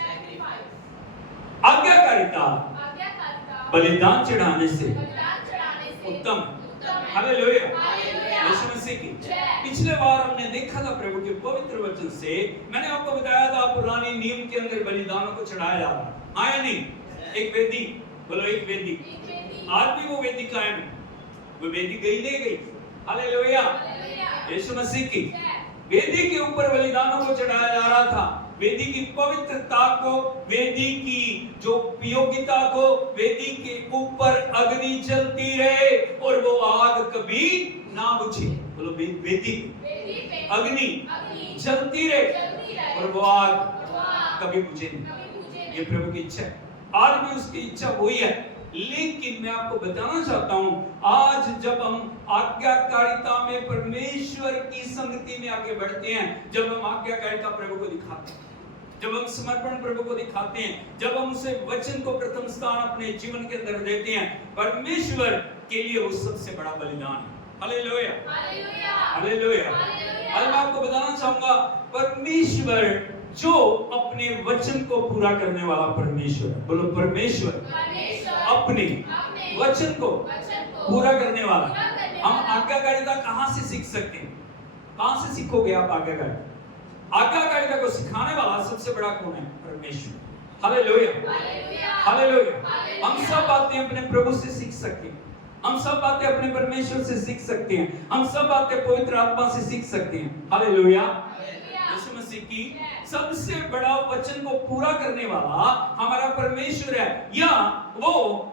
आज्ञाकारिता बलिदान चढ़ाने से उत्तम। हालेलुया, यीशु मसीह की। पिछले बार हमने देखा था प्रभु के पवित्र वचन से, मैंने आपको बताया था पुराने नियम के अंदर बलिदानों को चढ़ाया जा रहा है, नहीं? एक वेदी, बोलो एक वेदी। आज भी वो वेदी कायम है, वो वेदी गई नहीं गई। हालेलुया, यीशु मसीह की। वेदी के ऊपर बलिदानों को चढ़ाया जा रहा था, वेदी की पवित्रता को, वेदी की जो उपयोगिता को, वेदी के ऊपर अग्नि जलती रहे और वो आग कभी ना बुझे। बोलो वेदी पे अग्नि जलती रहे और वो आग कभी बुझे नहीं। ये प्रभु की इच्छा है, आज भी उसकी इच्छा वही है। लेकिन मैं आपको बताना चाहता हूं, आज जब हम आज्ञाकारिता में परमेश्वर की संगति में आगे बढ़ते हैं, जब हम आज्ञाकारिता प्रभु को दिखाते हैं, जब हम समर्पण प्रभु को दिखाते हैं, जब हम उसे वचन को प्रथम स्थान अपने जीवन के अंदर देते हैं, परमेश्वर के लिए वो सबसे बड़ा बलिदान है। Hallelujah, hallelujah. आज मैं आपको बताना चाहूंगा, परमेश्वर जो अपने वचन को पूरा करने वाला परमेश्वर, बोलो परमेश्वर अपने वचन को पूरा करने वाला। हम आज्ञाकारिता कहां से सीख सकते हैं? कहां से सीखोगे आप आज्ञाकारिता? आज्ञाकारिता को सिखाने वाला सबसे बड़ा कौन है? परमेश्वर। Hallelujah, hallelujah. हम सब बातें अपने प्रभु से सीख सकते हैं, हम सब बातें अपने परमेश्वर से सीख सकते हैं, हम सब बातें पवित्र आत्मा से सीख सकते हैं। हालेलुया, यीशु मसीह की। सबसे बड़ा वचन को पूरा करने वाला हमारा परमेश्वर है, या वो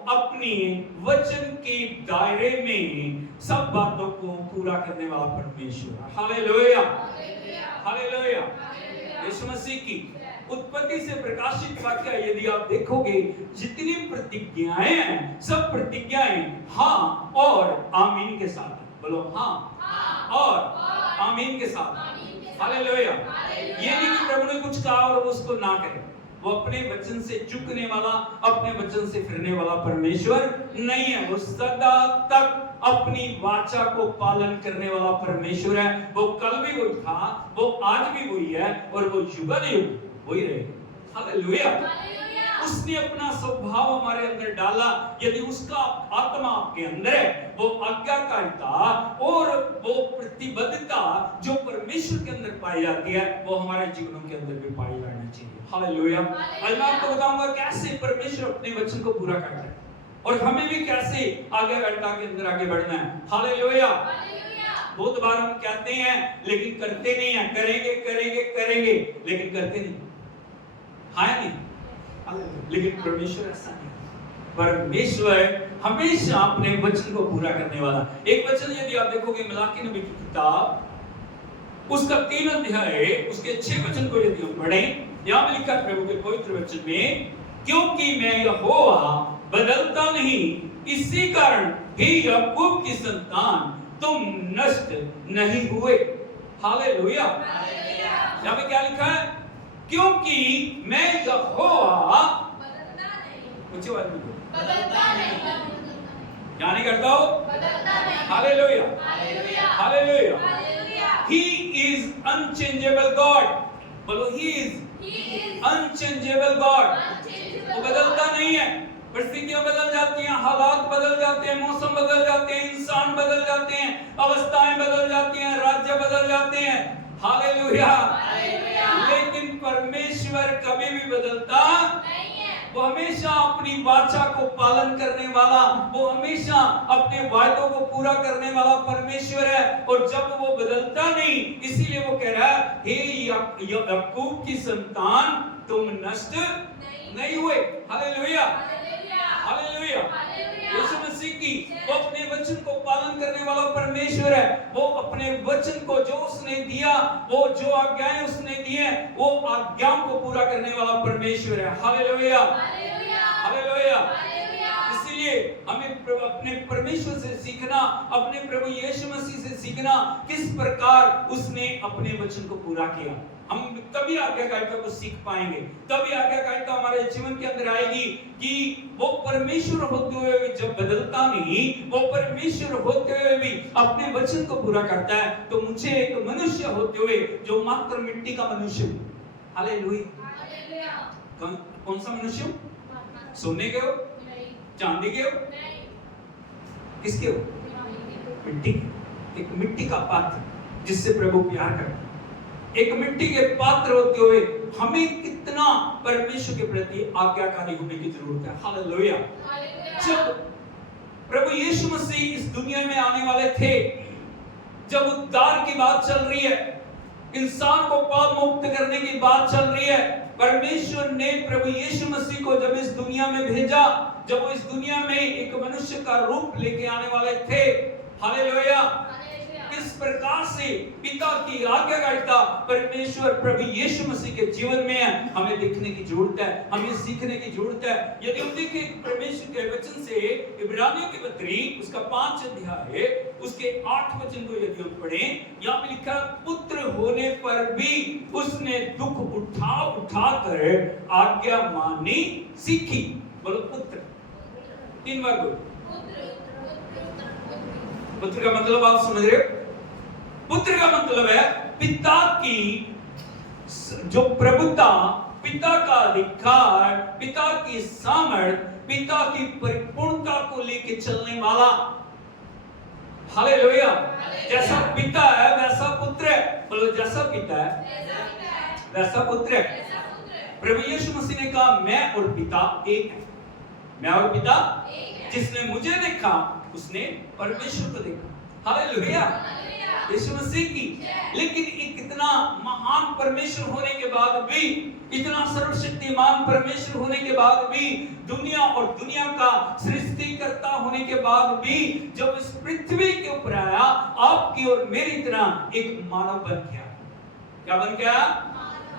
अपनी वचन के दायरे में सब बातों को पूरा करने वाला परमेश्वर। हालेलुया, हालेलुया, यीशु मसीह की। उत्पत्ति से प्रकाशित वाक्य यदि आप देखोगे, जितनी प्रतिज्ञाएं हैं, सब प्रतिज्ञाएं हाँ और आमीन के साथ। बोलो हाँ और आमीन के साथ। हालेलुया। ये नहीं कि प्रभु ने कुछ कहा और वो उसको ना करे। वो अपने वचन से चूकने वाला, अपने वचन से फिरने वाला परमेश्वर नहीं है। वो सदा तक अपनी वाचा को पालन करने वाला परमेश्वर है। वो कल भी वही था, वो आज भी वही है और वो युगानुयुग वही रहेगा। हालेलुया। उसने अपना स्वभाव हमारे अंदर डाला। यदि उसका आत्मा आपके अंदर है, वो आज्ञाकारिता और वो प्रतिबद्धता जो परमेश्वर के अंदर पाई जाती है, वो हमारे जीवनों के अंदर भी पाई जानी चाहिए। हालेलुया। आज मैं आपको बताऊंगा कैसे परमेश्वर अपने वचन को पूरा करता है और हमें भी कैसे आज्ञाकारिता के अंदर आगे बढ़ना है। हालेलुया। बहुत बार हम कहते हैं लेकिन करते नहीं है, करेंगे करेंगे करेंगे लेकिन करते नहीं। हाँ नहीं, लेकिन परमेश्वर ऐसा नहीं। परमेश्वर हमेशा अपने वचन को पूरा करने वाला। एक वचन यदि आप देखोगे मलाकी नबी की किताब, उसका 3 अध्याय, उसके 6 वचन को यदि हम पढ़ें, यहाँ पे लिखा प्रभु के पवित्र वचन में, क्योंकि मैं यहोवा बदलता नहीं, इसी कारण हे याकूब की संतान तुम नष्ट नहीं हुए। हालेलुया। यहाँ पे क्या लिखा है? क्योंकि मैं यहोवा बदलता नहीं, क्या नहीं करता हो? Hallelujah, hallelujah. He is unchangeable God. बोलो He is unchangeable God. वो बदलता नहीं है। परिस्थितियां बदल जाती हैं, हालात बदल जाते हैं, मौसम बदल जाते हैं, इंसान बदल जाते हैं, अवस्थाएं बदल जाती हैं, राज्य बदल जाते हैं। हालेलुया। लेकिन परमेश्वर कभी भी बदलता नहीं है। वो हमेशा अपनी वाचा को पालन करने वाला, वो हमेशा अपने वायदों को पूरा करने वाला परमेश्वर है। और जब वो बदलता नहीं, इसीलिए वो कह रहा है, हे याकूब की संतान, तुम नष्ट नहीं हुए। Hallelujah, hallelujah. यीशु मसीह की वो अपने वचन को पालन करने वाला परमेश्वर है। वो अपने वचन को जो उसने दिया, वो जो आज्ञाएं उसने दी हैं, वो आज्ञाओं को पूरा करने वाला परमेश्वर है। Hallelujah, hallelujah. इसलिए हमें अपने परमेश्वर से सीखना, अपने प्रभु यीशु मसीह से सीखना किस प्रकार उसने अपने वचन को पूरा किया। हम तभी आज्ञाकारिता को सीख पाएंगे, तभी आज्ञाकारिता हमारे जीवन के अंदर आएगी कि वो परमेश्वर होते हुए भी जब बदलता नहीं, वो परमेश्वर होते हुए भी अपने वचन को पूरा करता है, तो मुझे एक मनुष्य होते हुए जो मात्र मिट्टी का मनुष्य, हालेलुया, कौन सा मनुष्य? सोने के हो, चांदी के हो, किसके हो? मिट्टी के। एक मिट्टी का पात्र जिससे प्रभु प्यार करता है। एक मिट्टी के पात्र होते हुए हमें कितना परमेश्वर के प्रति आज्ञाकारी होने की जरूरत है। हालेलुया। जब प्रभु यीशु मसीह इस दुनिया में आने वाले थे, जब उद्धार की बात चल रही है, इंसान को पाप मुक्त करने की बात चल रही है, परमेश्वर ने प्रभु यीशु मसीह को जब इस दुनिया में भेजा, जब वो इस दुनिया में एक मनुष्य का रूप लेके आने वाले थे, हालेलुया, किस प्रकार से पिता की आज्ञाकारिता परमेश्वर प्रभु यीशु मसीह के जीवन में है, हमें देखने की जरूरत है, हमें सीखने की जरूरत है। यदि हम देखें परमेश्वर के वचन से इब्रानियों की पत्री उसका 5 अध्याय उसके 8 वचन को यदि हम पढ़ें, यहाँ पे लिखा, पुत्र होने पर भी उसने दुख उठा कर आज्ञा माननी सीखी। बोलो पुत्र, 3 बार बोलो पुत्र। का मतलब आप समझ रहे हो? पुत्र का मतलब है पिता की जो प्रभुता, पिता का अधिकार, पिता की सामर्थ, पिता की परिपूर्णता को लेके चलने वाला। हालेलुया। जैसा पिता है वैसा पुत्र है। बोलो, जैसा पिता है वैसा पुत्र है। प्रभु यीशु मसीह ने कहा, मैं और पिता एक है। मैं और पिता, जिसने मुझे देखा उसने परमेश्वर को देखा। हालेलुया, यीशु मसीह की। लेकिन इतना महान परमेश्वर होने के बाद भी, इतना सर्वशक्तिमान परमेश्वर होने के बाद भी, दुनिया और दुनिया का सृष्टिकर्ता होने के बाद भी, जब इस पृथ्वी के ऊपर आया, आपकी और मेरी तरह एक मानव बन गया। क्या बन गया?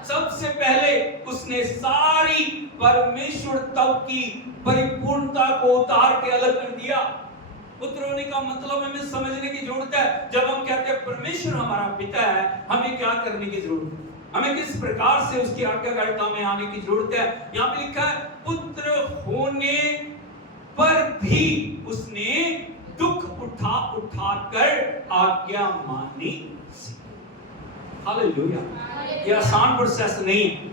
सबसे पहले उसने सारी परमेश्वर तब की परिपूर्णता को उतार के अलग कर दिया। पुत्र होने का मतलब हमें समझने की जरूरत है। जब हम कहते हैं परमेश्वर हमारा पिता है, हमें क्या करने की जरूरत है? हमें किस प्रकार से उसकी आज्ञाकारिता में आने की जरूरत है? यहाँ पे लिखा है, पुत्र होने पर भी उसने दुख उठा कर आज्ञा माननी सीखी। हालेलुया। ये आसान प्रोसेस नहीं है।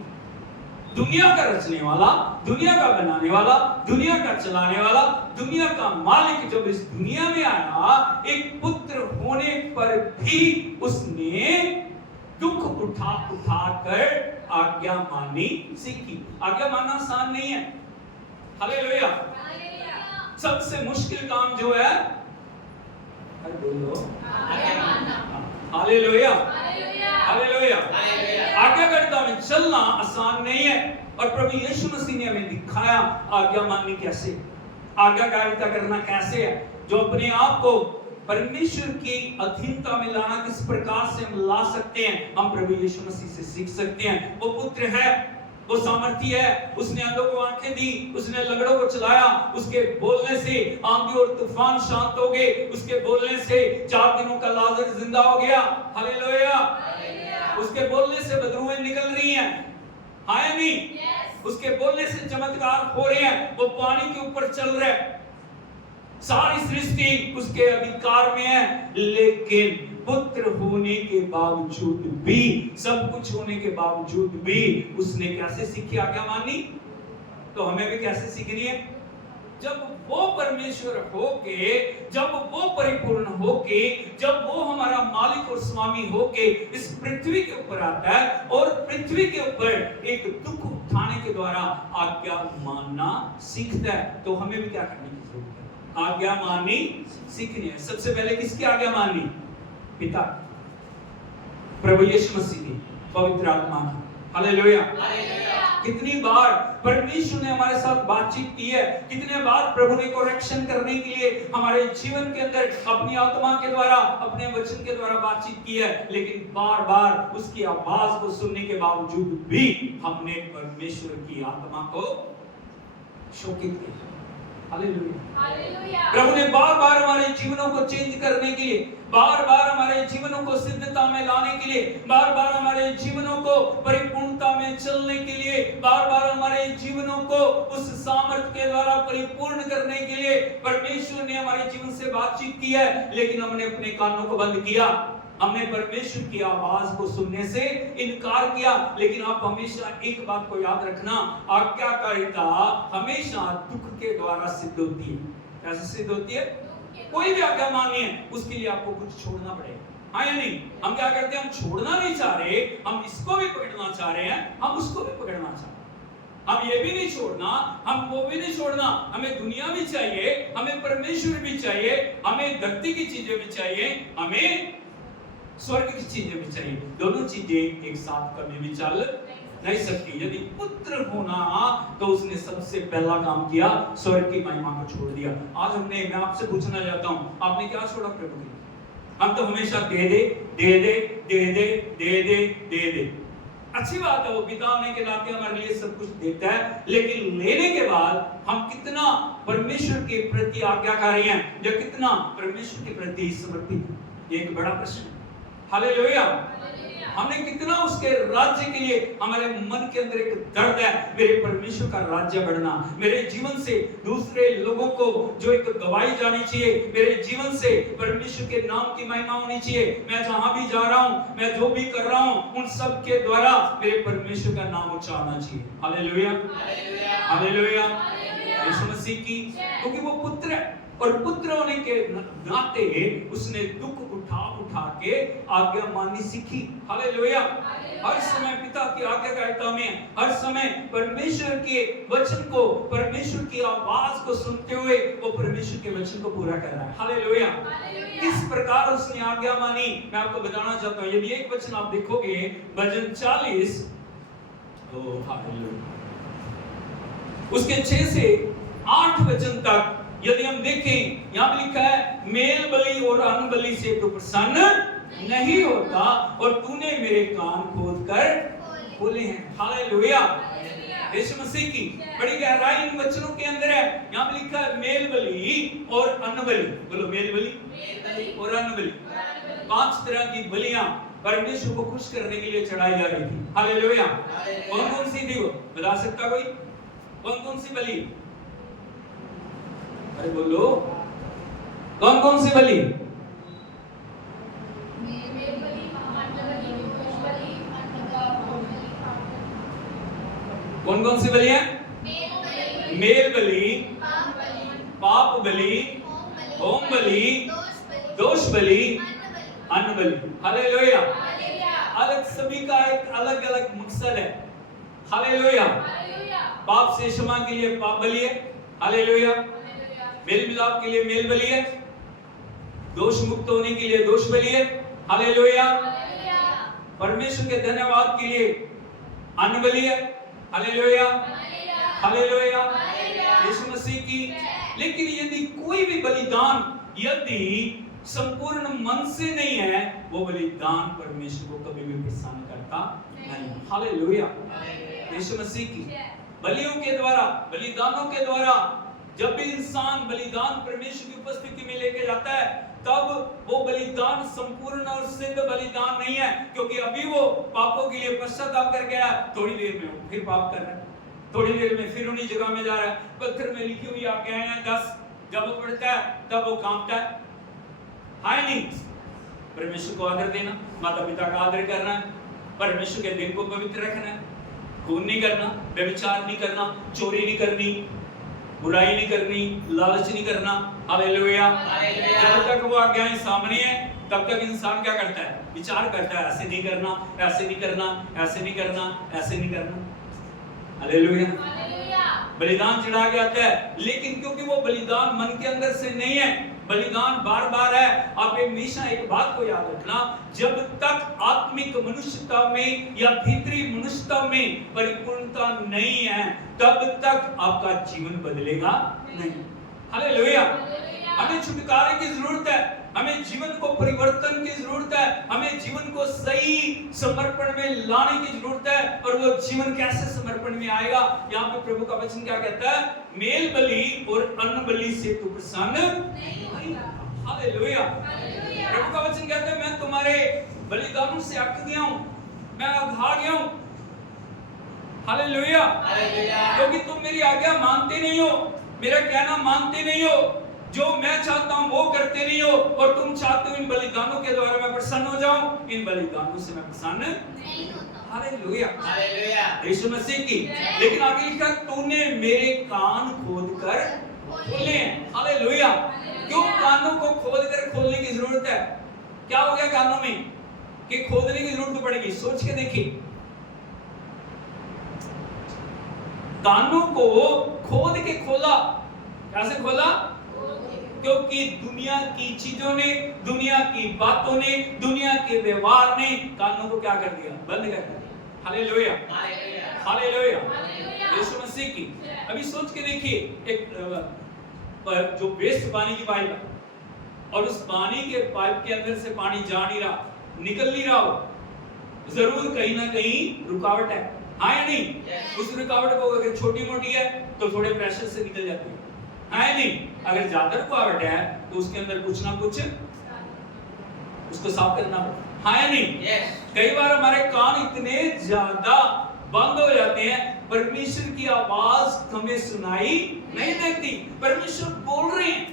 दुनिया का रचने वाला, दुनिया का बनाने वाला, दुनिया का चलाने वाला, दुनिया का मालिक जब इस दुनिया में आया, एक पुत्र होने पर भी उसने दुख उठा कर आज्ञा माननी सीखी। आज्ञा मानना आसान नहीं है। हालेलुया। सबसे मुश्किल काम जो है, अरे बोलो, आज्ञा मानना। Hallelujah, hallelujah. आज्ञाकारिता में चलना आसान नहीं है। और प्रभु यीशु मसीह ने हमें दिखाया आज्ञा माननी कैसे, आज्ञाकारिता करना कैसे है, जो अपने आप को परमेश्वर की अधीनता में लाना किस प्रकार से हम ला सकते हैं, हम प्रभु यीशु मसीह से सीख सकते हैं। वो पुत्र है, वो सामर्थी है, उसने अंधों को आंखें दी, उसने लंगड़ों को चलाया, उसके बोलने से आंधी और तूफान शांत हो गए, उसके बोलने से 4 दिनों का लाजर जिंदा हो गया। हालेलुया। उसके बोलने से बदबूएं निकल रही हैं, हाँ या नहीं? उसके बोलने से चमत्कार हो रहे हैं, वो पानी के ऊपर चल रहे हैं। सारी सृष्टि उसके अधिकार में है। लेकिन पुत्र होने के बावजूद भी, सब कुछ होने के बावजूद भी, उसने कैसे सीखी आज्ञा माननी? तो हमें भी कैसे सीखनी है? जब वो परमेश्वर होके, जब वो परिपूर्ण होके, जब वो हमारा मालिक और स्वामी होके इस पृथ्वी के ऊपर आता है और पृथ्वी के ऊपर एक दुख उठाने के द्वारा आज्ञा मानना सीखता है, तो हमें भी क्या करने की जरूरत है? आज्ञा माननी सीखनी है। सबसे पहले किसकी आज्ञा माननी? पिता, प्रभु यीशु मसीह की, पवित्र आत्मा की। हालेलुया। कितनी बार परमेश्वर ने हमारे साथ बातचीत की है, कितने बार प्रभु ने करेक्शन करने के लिए हमारे जीवन के अंदर अपनी आत्मा के द्वारा, अपने वचन के द्वारा बातचीत की है, लेकिन बार बार उसकी आवाज को सुनने के बावजूद भी हमने परमेश्वर की आत्मा को शोकित किया। हालेलुया। प्रभु ने बार बार हमारे जीवनों को चेंज करने के लिए, बार बार हमारे जीवनों को सिद्धता में लाने के लिए, बार बार हमारे जीवनों को परिपूर्णता में चलने के लिए, बार बार हमारे जीवनों को उस सामर्थ्य के द्वारा परिपूर्ण करने के लिए परमेश्वर ने हमारे जीवन से बातचीत की है, लेकिन हमने अपने कानों को बंद किया, हमने परमेश्वर की आवाज को सुनने से इनकार किया। लेकिन आप हमेशा एक बात को याद रखना, आज्ञाकारिता हमेशा दुख के द्वारा सिद्ध होती है। कैसे सिद्ध होती है? कोई भी आज्ञा माननी है उसके लिए आपको कुछ छोड़ना पड़ेगा, हाँ या नहीं? हम क्या करते हैं? हम छोड़ना नहीं चाह रहे, हम इसको भी पकड़ना चाह रहे हैं, हम उसको भी पकड़ना चाह रहे हैं। हम ये भी नहीं छोड़ना, हम वो भी नहीं छोड़ना, हमें दुनिया भी चाहिए, हमें परमेश्वर भी चाहिए, हमें धरती की चीजें भी चाहिए, हमें स्वर्ग की चीजें भी चाहिए। दोनों चीजें एक साथ कभी भी चल नहीं सकती। यदि पुत्र होना तो उसने सबसे पहला काम किया, स्वर्ग की महिमा को छोड़ दिया। आज मैं आपसे पूछना चाहता हूं, आपने क्या छोड़ा प्रभु के लिए? हम तो हमेशा दे दे दे दे दे दे दे दे दे दे। अच्छी बात है, वो पिता होने के नाते हमारे लिए सब कुछ देता है, लेकिन लेने के बाद हम कितना परमेश्वर के प्रति आज्ञाकारी हैं या कितना परमेश्वर के प्रति समर्पित हैं? एक बड़ा प्रश्न है। हालेलुया। हमने कितना उसके राज्य के लिए, हमारे मन के अंदर एक दर्द है, मेरे परमेश्वर का राज्य बढ़ना, मेरे जीवन से दूसरे लोगों को जो एक गवाही जानी चाहिए, मेरे जीवन से परमेश्वर के नाम की महिमा होनी चाहिए। मैं जहां भी जा रहा हूं, मैं जो भी कर रहा हूं, उन सब के द्वारा मेरे परमेश्वर का नाम उच्चारना चाहिए। Hallelujah, hallelujah. यीशु मसीह की, क्योंकि वो पुत्र है और पुत्र होने के नाते उसने दुख उठा उठा के आज्ञा माननी सीखी। हालेलुया। हर समय पिता की आज्ञाकारिता में, हर समय परमेश्वर के वचन को, परमेश्वर की आवाज को सुनते हुए वो परमेश्वर के वचन को पूरा कर रहा है। हालेलुया। किस प्रकार उसने आज्ञा मानी, मैं आपको बताना चाहता हूं। यदि एक वचन आप देखोगे, भजन 40 उसके 6 से 8 वचन तक यदि हम देखें, यहां पे लिखा है, मेल बलि और अन्न बलि से तो प्रसन्न नहीं होता और तूने मेरे कान खोद कर खोले हैं। हालेलुया। यीशु मसीह की बड़ी गहराई इन वचनों के अंदर है। यहां पे लिखा है मेल बलि और अन्न बलि। बोलो, मेल बलि और अन्न बलि। 5 तरह की बलियां परमेश्वर को खुश करने के लिए चढ़ाई जा रही थी। हालेलुया। कौन कौन सी थी वो? बता सकता कोई? कौन कौन सी बलि? अरे बोलो, कौन कौन सी बलि? कौन कौन सी बलि है? मेल बलि, पाप बलि, होम बलि, दोष बलि, अन्न बलि। हालेलुया। अलग, सभी का एक अलग अलग मकसद है। हालेलुया। पाप से क्षमा के लिए पाप बलि है। हालेलुया। मेल मिलाप के लिए मेल बलि है। दोष मुक्त होने के लिए दोष बलि है। हालेलुया। परमेश्वर के धन्यवाद के लिए अन्न बलि है। Hallelujah, hallelujah. यीशु मसीह की। लेकिन यदि कोई भी बलिदान यदि संपूर्ण मन से नहीं है, वो बलिदान परमेश्वर को कभी भी प्रसन्न करता नहीं। हालेलुया। यीशु मसीह की बलियों के द्वारा, बलिदानों के द्वारा जब भी इंसान बलिदान परमेश्वर की उपस्थिति में लेके जाता है, तब वो बलिदान संपूर्ण और सिद्ध बलिदान नहीं है, क्योंकि अभी वो पापों के लिए पश्चाताप कर गया, थोड़ी देर में वो फिर पाप कर रहा है, थोड़ी देर में फिर उन्हीं जगह में जा रहा है। पत्थर में लिखी हुई आज्ञाएं हैं 10, जब वो पढ़ता है तब वो कांपता है। हाय नहीं, परमेश्वर को आदर देना, माता पिता का आदर करना है, परमेश्वर के दिन को पवित्र रखना है, खून नहीं करना, व्यभिचार नहीं करना, चोरी नहीं करनी, बुराई नहीं करनी, लालच नहीं करना। हालेलुया। जब तक वो आज्ञाएं सामने है तब तक इंसान क्या करता है? विचार करता है, ऐसे नहीं करना, ऐसे नहीं करना, ऐसे नहीं करना, ऐसे नहीं करना। हालेलुया। बलिदान चढ़ा के आता है, लेकिन क्योंकि वो बलिदान मन के अंदर से नहीं है, बलिदान बार बार है। आप हमेशा एक बात को याद रखना, जब तक आत्मिक मनुष्यता में या भीतरी मनुष्यता में परिपूर्णता नहीं है तब तक आपका जीवन बदलेगा नहीं। हालेलुया। हमें छुटकारे की जरूरत है, हमें जीवन को परिवर्तन की जरूरत है, हमें जीवन को सही समर्पण में लाने की जरूरत है। और वो जीवन कैसे समर्पण में आएगा? यहाँ पे प्रभु का वचन क्या कहता है? मेल बलि और अन्न बलि से तू प्रसन्न नहीं होगा। हालेलुया। प्रभु का वचन कहता है मैं तुम्हारे बलिदानों से अक गया हूं, मैं अघा गया हूं। हालेलुया। क्योंकि तुम मेरी आज्ञा मानते नहीं हो, मेरा कहना मानते नहीं हो, जो मैं चाहता हूं वो करते नहीं हो, और तुम चाहते हो इन बलिदानों के द्वारा मैं प्रसन्न हो जाऊं। इन बलिदानों से मैं प्रसन्न नहीं होता। हालेलुया। यीशु मसीह की। लेकिन आगे लिखा तूने मेरे कान खोदकर खोले। हालेलुया। क्यों कानों को खोदकर खोलने की जरूरत है? क्या हो गया कानों में कि खोदने की जरूरत पड़ेगी? सोच के देखिए, कानों को खोद के खोला। कैसे खोला? क्योंकि दुनिया की चीजों ने, दुनिया की बातों ने, दुनिया के व्यवहार ने कानों को क्या कर दिया? बंद कर दिया। हालेलुया। हालेलुया। यीशु मसीह की। अभी सोच के देखिए, एक जो वेस्ट पानी की पाइप है और उस पानी के पाइप के अंदर से पानी जा नहीं रहा, निकल नहीं रहा हो, जरूर कहीं ना कहीं रुकावट है। हाँ या नहीं? उस रुकावट को अगर छोटी मोटी है तो थोड़े प्रेशर से निकल जाती है। हाँ या नहीं? अगर ज्यादा रुकावट है तो उसके अंदर कुछ ना कुछ उसको साफ करना पड़ता। हाँ या नहीं? कई बार हमारे कान इतने ज्यादा बंद हो जाते हैं, परमेश्वर की आवाज हमें सुनाई नहीं देती। परमेश्वर बोल रहे हैं,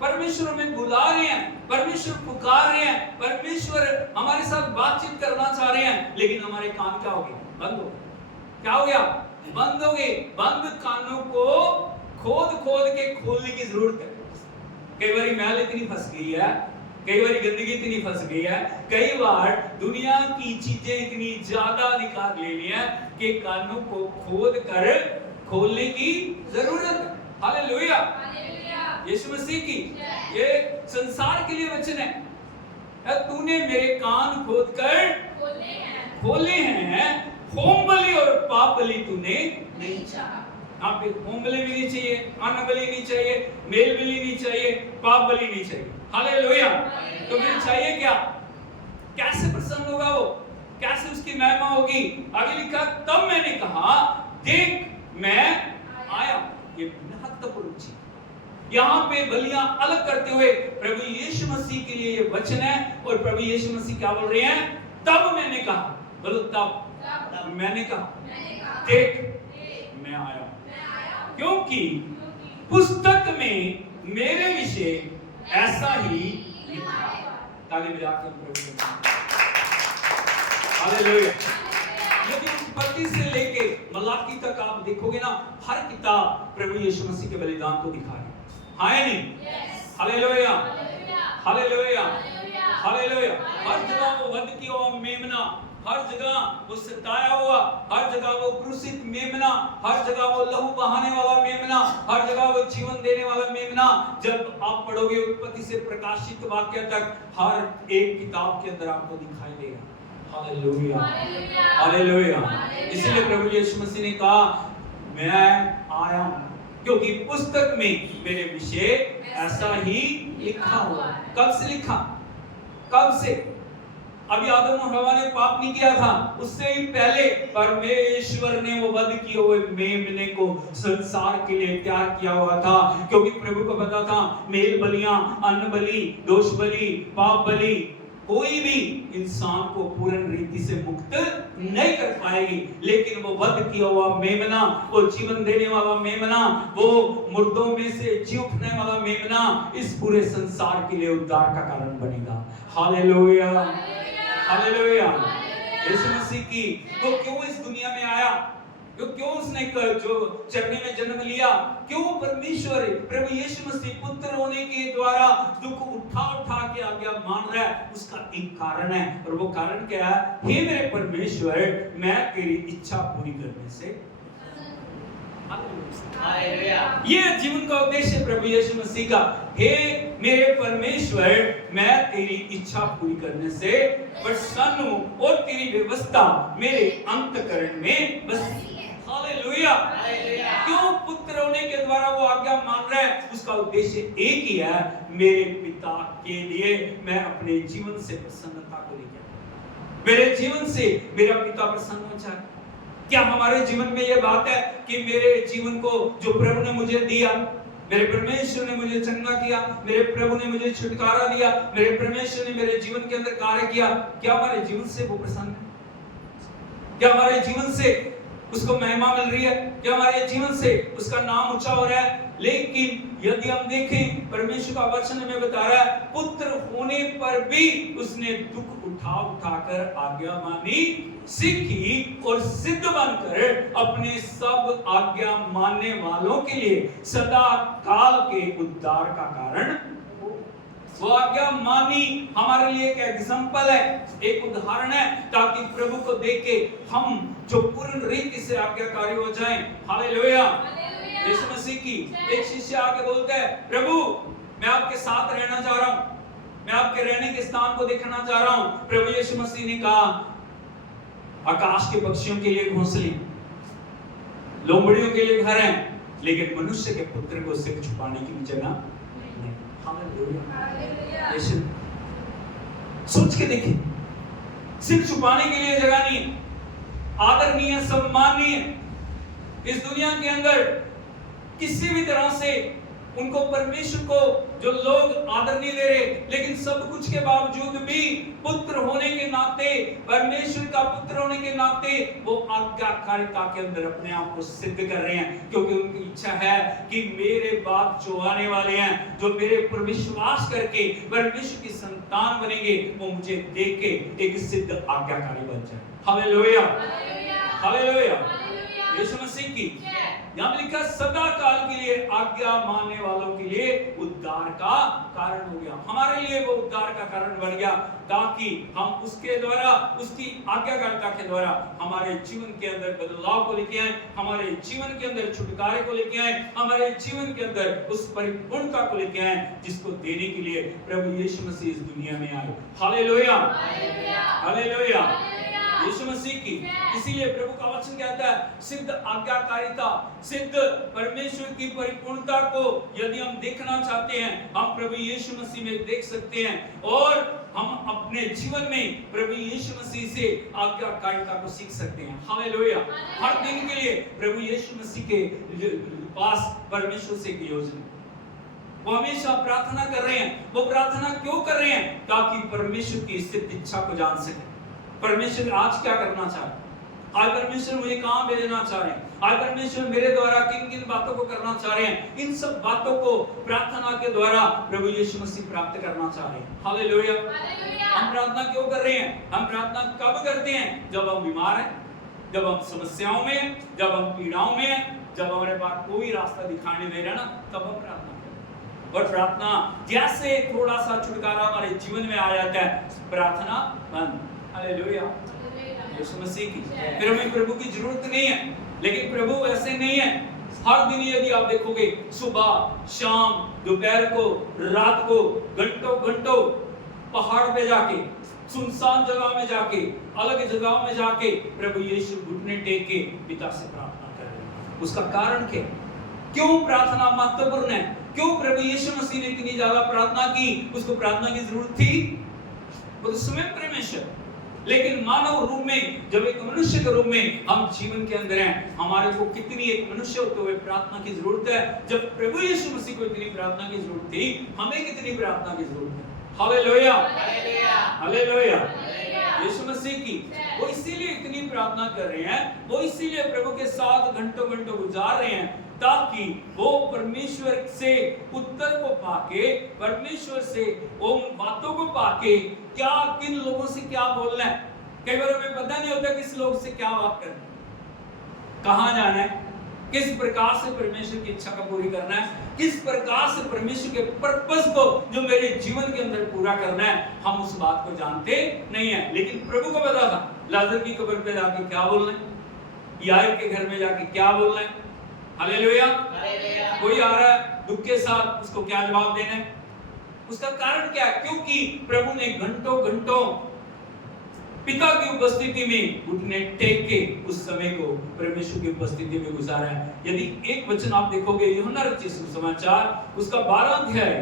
परमेश्वर हमें बुला रहे हैं, परमेश्वर पुकार रहे हैं, परमेश्वर हमारे साथ बातचीत करना चाह रहे हैं, लेकिन हमारे कान क्या हो गए? बंद हो गए। क्या हो गया? बंद हो गए। बंद कानों को खोद खोद के खोलने की जरूरत है। कई बार मैल इतनी फंस गई है, कई बार गंदगी इतनी फंस गई है, कई बार दुनिया की चीजें इतनी ज्यादा अधिकार ले ली है कि कानों को खोद कर खोलने की जरूरत है। हालेलुया। यीशु मसीह की। ये संसार के लिए वचन है। तूने मेरे कान खोद कर खोले हैं, होम बलि और पाप बलि तूने नहीं चाहा। यहाँ पे होम बलि भी नहीं चाहिए, अन्न बलि नहीं चाहिए, मेल बलि नहीं चाहिए, पाप बलि नहीं चाहिए। हालेलुया। तो फिर चाहिए क्या? कैसे प्रसन्न होगा वो? कैसे उसकी महिमा होगी? आगे लिखा तब मैंने कहा देख मैं आया। ये महत्वपूर्ण चीज। यहाँ पे बलियां अलग करते हुए प्रभु यीशु मसीह के लिए ये वचन है, और प्रभु यीशु मसीह क्या बोल रहे हैं? तब मैंने कहा। बोलो तब मैंने कहा देख मैं आया, क्योंकि पुस्तक में मेरे विषय ऐसा ही लिखा है। ताली बजा के प्रभु। हालेलुया। यदि उत्पत्ति से लेके मलाकी तक आप देखोगे ना, हर किताब प्रभु यीशु मसीह के बलिदान को दिखा रही है। हाँ या नहीं? हालेलुया। हालेलुया। हालेलुया। हर जगह वो वध किया हुआ मेमना, हर जगह वो सताया हुआ, हर जगह वो क्रूसित मेमना, हर जगह वो लहू बहाने वाला मेमना, हर जगह वो जीवन देने वाला मेमना। जब आप पढ़ोगे उत्पत्ति से प्रकाशित वाक्य तक, हर एक किताब के अंदर आपको दिखाई देगा। हालेलुया। हालेलुया। इसलिए प्रभु यीशु मसीह ने कहा मैं आया हूं, क्योंकि पुस्तक में मेरे विषय ऐसा ही लिखा हुआ। कब से लिखा? कब से? अभी आदम और हवा ने पाप नहीं किया था, उससे ही पहले परमेश्वर ने वो वध किए हुए मेमने को संसार के लिए तैयार किया हुआ था। क्योंकि प्रभु को पता था मेल बलियां, अन्न बलि, दोष बलि, पाप बलि कोई भी इंसान को पूर्ण रीति से मुक्त नहीं कर पाएगी, लेकिन वो वध किया हुआ मेमना, वो जीवन देने वाला मेमना, वो मुर्दों में से जी उठने वाला मेमना इस पूरे संसार के लिए उद्धार का कारण बनेगा। हालेलुया। हालेलुया। यीशु मसीह की वो क्यों इस दुनिया में आया? क्यों उसने जो चरनी में जन्म लिया, क्यों परमेश्वर प्रभु यीशु मसीह पुत्र होने के द्वारा दुख उठा उठा के आज्ञा मान रहा है, उसका एक कारण है। और वो कारण क्या है? हे मेरे परमेश्वर, मैं तेरी इच्छा पूरी करने से। ये जीवन का उद्देश्य प्रभु यीशु मसीह का, हे मेरे परमेश्वर, मैं तेरी इच्छा पूरी करने से प्रसन्न हूं और तेरी व्यवस्था मेरे अंतःकरण में बसी। हालेलुया। क्यों पुत्र होने के द्वारा वो आज्ञा मान रहा है? उसका उद्देश्य एक ही है, मेरे पिता के लिए मैं अपने जीवन से प्रसन्नता को लेकर, मेरे जीवन से मेरा पिता प्रसन्न हो जाए। क्या हमारे जीवन में यह बात है कि मेरे जीवन को जो प्रभु ने मुझे दिया, मेरे परमेश्वर ने मुझे चंगा किया, मेरे प्रभु ने मुझे छुटकारा दिया, मेरे परमेश्वर ने मेरे जीवन के अंदर कार्य किया, क्या हमारे जीवन से वो प्रसन्न है? क्या हमारे जीवन से उसको महिमा मिल रही है? क्या हमारे जीवन से उसका नाम ऊंचा हो रहा है? लेकिन यदि हम देखें, परमेश्वर का वचन हमें बता रहा है, पुत्र होने पर भी उसने दुख उठा उठाकर आज्ञा मानी सीखी और सिद्ध बनकर अपने सब आज्ञा मानने वालों के लिए सदा काल के उद्धार का कारण वो आज्ञा मानी हमारे लिए एक एग्जाम्पल है, एक उदाहरण है, ताकि प्रभु को देख के हम जो पूर्ण रीति से आज्ञाकारी हो जाएं। हालेलुया। यीशु मसीह की एक शिष्य आके बोलता है, प्रभु मैं आपके साथ रहना चाह रहा हूं, मैं आपके रहने के स्थान को देखना चाह रहा हूं। प्रभु यीशु मसीह ने कहा, आकाश के पक्षियों के लिए घोंसले, लोमड़ियों के लिए घर हैं, लेकिन मनुष्य के पुत्र को सिर छुपाने की भी जगह नहीं। हालेलुया। सोच के देखिए, सिर छुपाने के लिए जगह नहीं है, आदरणीय सम्माननीय इस दुनिया के अंदर किसी भी तरह से उनको परमेश्वर को जो लोग आदर नहीं दे रहे, लेकिन सब कुछ के बावजूद भी पुत्र होने के नाते, परमेश्वर का पुत्र होने के नाते वो आज्ञाकारिता के अंदर अपने आप को सिद्ध कर रहे हैं, क्योंकि उनकी इच्छा है कि मेरे बाद जो आने वाले हैं, जो मेरे पर विश्वास करके परमेश्वर की संतान बनेंगे, वो मुझे देख के एक सिद्ध आज्ञाकारी बन जाए। Hallelujah, hallelujah. यीशु मसीह की यहाँ लिखा, सदा काल के लिए आज्ञा मानने वालों के लिए उद्धार का कारण हो गया। हमारे लिए वो उद्धार का कारण बन गया, ताकि हम उसके द्वारा, उसकी आज्ञाकारिता के द्वारा हमारे जीवन के अंदर बदलाव को लेके आए, हमारे जीवन के अंदर छुटकारे को लेके आए, हमारे जीवन के अंदर उस परिपूर्णता को लेके आए जिसको देने के लिए प्रभु यीशु मसीह इस दुनिया में आए। Hallelujah, hallelujah. यीशु मसीह की, इसीलिए प्रभु का वचन कहता है, सिद्ध आज्ञाकारिता, सिद्ध परमेश्वर की परिपूर्णता को यदि हम देखना चाहते हैं, हम प्रभु यीशु मसीह में देख सकते हैं, और हम अपने जीवन में प्रभु यीशु मसीह से आज्ञाकारिता को सीख सकते हैं। हालेलुया। हर दिन के लिए प्रभु यीशु मसीह के पास परमेश्वर से एक योजना, वो हमेशा प्रार्थना कर रहे हैं। वो प्रार्थना क्यों कर रहे हैं? ताकि परमेश्वर की स्थित इच्छा को जान सके। परमेश्वर आज क्या करना चाह रहे हैं, आज परमेश्वर मुझे कहां भेजना चाह रहे हैं, आज परमेश्वर मेरे द्वारा किन किन बातों को करना चाह रहे हैं, इन सब बातों को प्रार्थना के द्वारा प्रभु यीशु मसीह प्राप्त करना चाह रहे हैं। हालेलुया। हम प्रार्थना क्यों कर रहे हैं? हम प्रार्थना कब करते हैं? जब हम बीमार हैं, जब हम समस्याओं में हैं, जब हम पीड़ाओं में हैं, जब हमारे पास कोई रास्ता दिखाई नहीं दे रहा ना, तब हम प्रार्थना करते हैं। और प्रार्थना जैसे थोड़ा सा छुटकारा हमारे जीवन में आ जाता है, प्रार्थना बंद। हालेलुया। यीशु मसीह की, फिर हमें प्रभु की जरूरत नहीं है। लेकिन प्रभु ऐसे नहीं है। हर दिन यदि आप देखोगे, सुबह, शाम, दोपहर को, रात को, घंटों घंटों पहाड़ पे जाके, सुनसान जगह में जाके, अलग जगहों में जाके प्रभु यीशु घुटने टेक के पिता से प्रार्थना कर रहे हैं। उसका कारण क्या? क्यों प्रार्थना महत्वपूर्ण है? क्यों प्रभु यीशु मसीह ने इतनी ज्यादा प्रार्थना की? उसको प्रार्थना की जरूरत थी, वो तो स्वयं परमेश्वर, लेकिन मानव रूप में, जब एक मनुष्य के रूप में हम जीवन के अंदर हैं, हमारे को कितनी एक मनुष्य होते हुए प्रार्थना की जरूरत है। जब प्रभु यीशु मसीह को इतनी प्रार्थना की जरूरत थी, हमें कितनी प्रार्थना की जरूरत है। Hallelujah, hallelujah. यीशु मसीह की, वो इसीलिए इतनी प्रार्थना कर रहे हैं, वो इसीलिए प्रभु के साथ घंटों घंटों गुजार रहे हैं, ताकि वो परमेश्वर से उत्तर को पाके, परमेश्वर से उन बातों को पाके, क्या किन लोगों से क्या बोलना है। कई बार हमें पता नहीं होता किस लोग से क्या बात करना है। कहां जाना है, किस प्रकार से परमेश्वर की इच्छा को पूरी करना है, किस प्रकार से परमेश्वर के पर्पस को जो मेरे जीवन के अंदर पूरा करना है, हम उस बात को जानते नहीं है। लेकिन प्रभु को पता था लाजर की कब्र पे जाके क्या बोलना है, याईर के घर में जाके क्या बोलना है। हालेलुया। कोई आ रहा है दुख के साथ, उसको क्या जवाब देना है। उसका कारण क्या है? क्योंकि प्रभु ने घंटों घंटों पिता की उपस्थिति में घुटने टेक के उस समय को परमेश्वर की उपस्थिति में गुजारा है। यदि एक वचन आप देखोगे यूहन्ना रचित सुसमाचार उसका 12 अध्याय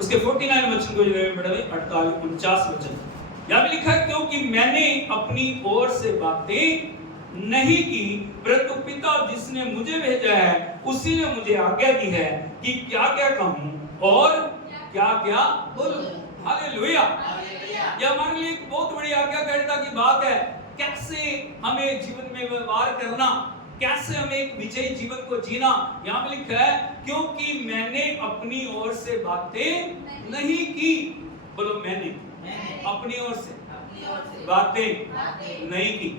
उसके 49 वचन को पढ़े, 48 49 वचन यहां पे लिखा है, क्योंकि मैंने अपनी ओर से बातें नहीं की, परंतु पिता जिसने मुझे भेजा है उसी ने मुझे आज्ञा दी है कि क्या क्या कहूं और क्या क्या बोलूं। हालेलुया। यह हमारे लिए एक बहुत बड़ी आज्ञाकारिता की बात है, कैसे हमें जीवन में व्यवहार करना, कैसे हमें एक विजयी जीवन को जीना। यहाँ पे लिखा है, क्योंकि मैंने अपनी ओर से बातें नहीं की। बोलो मैंने अपनी ओर से बातें नहीं की।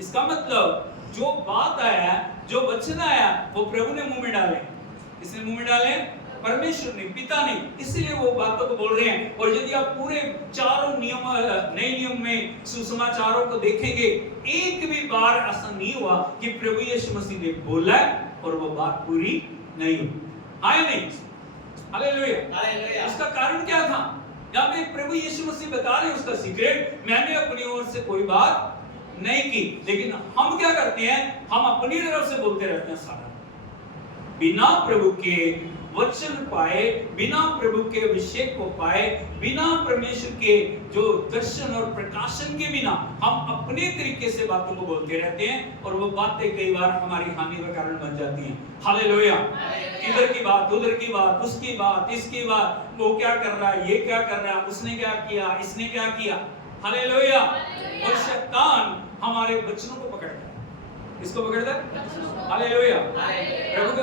इसका मतलब जो बात आया, जो वचन आया, वो प्रभु ने मुंह में डाले। किसने मुंह में डाले? परमेश्वर ने, पिता ने। इसलिए वो बातों को बोल रहे हैं। और यदि आप पूरे चारों नियम, नए नियम में सुसमाचारों को देखेंगे, एक भी बार ऐसा नहीं हुआ कि प्रभु यीशु मसीह ने बोला और वो बात पूरी नहीं हुई। आए नहीं? हालेलुया। उसका कारण क्या था? यहाँ पे प्रभु यीशु मसीह बता रहे उसका सीक्रेट, मैंने अपनी ओर से कोई बात नहीं की। लेकिन हम क्या करते हैं? हम अपनी तरफ से बोलते रहते हैं सारा, बिना प्रभु के वचन पाए, बिना प्रभु के अभिषेक को पाए, बिना परमेश्वर के जो दर्शन और प्रकाशन के बिना हम अपने तरीके से बातों को बोलते रहते हैं और वो बातें कई बार हमारी हानि का कारण बन जाती हैं। हालेलुया। इधर की बात, उधर की बात, उसकी बात, इसकी बात, वो क्या कर रहा है, ये क्या कर रहा है, उसने क्या किया, इसने क्या किया। हालेलुया। और शैतान हमारे वचनों को पकड़ता है। किसको पकड़ता है? हालेलुया। प्रभु के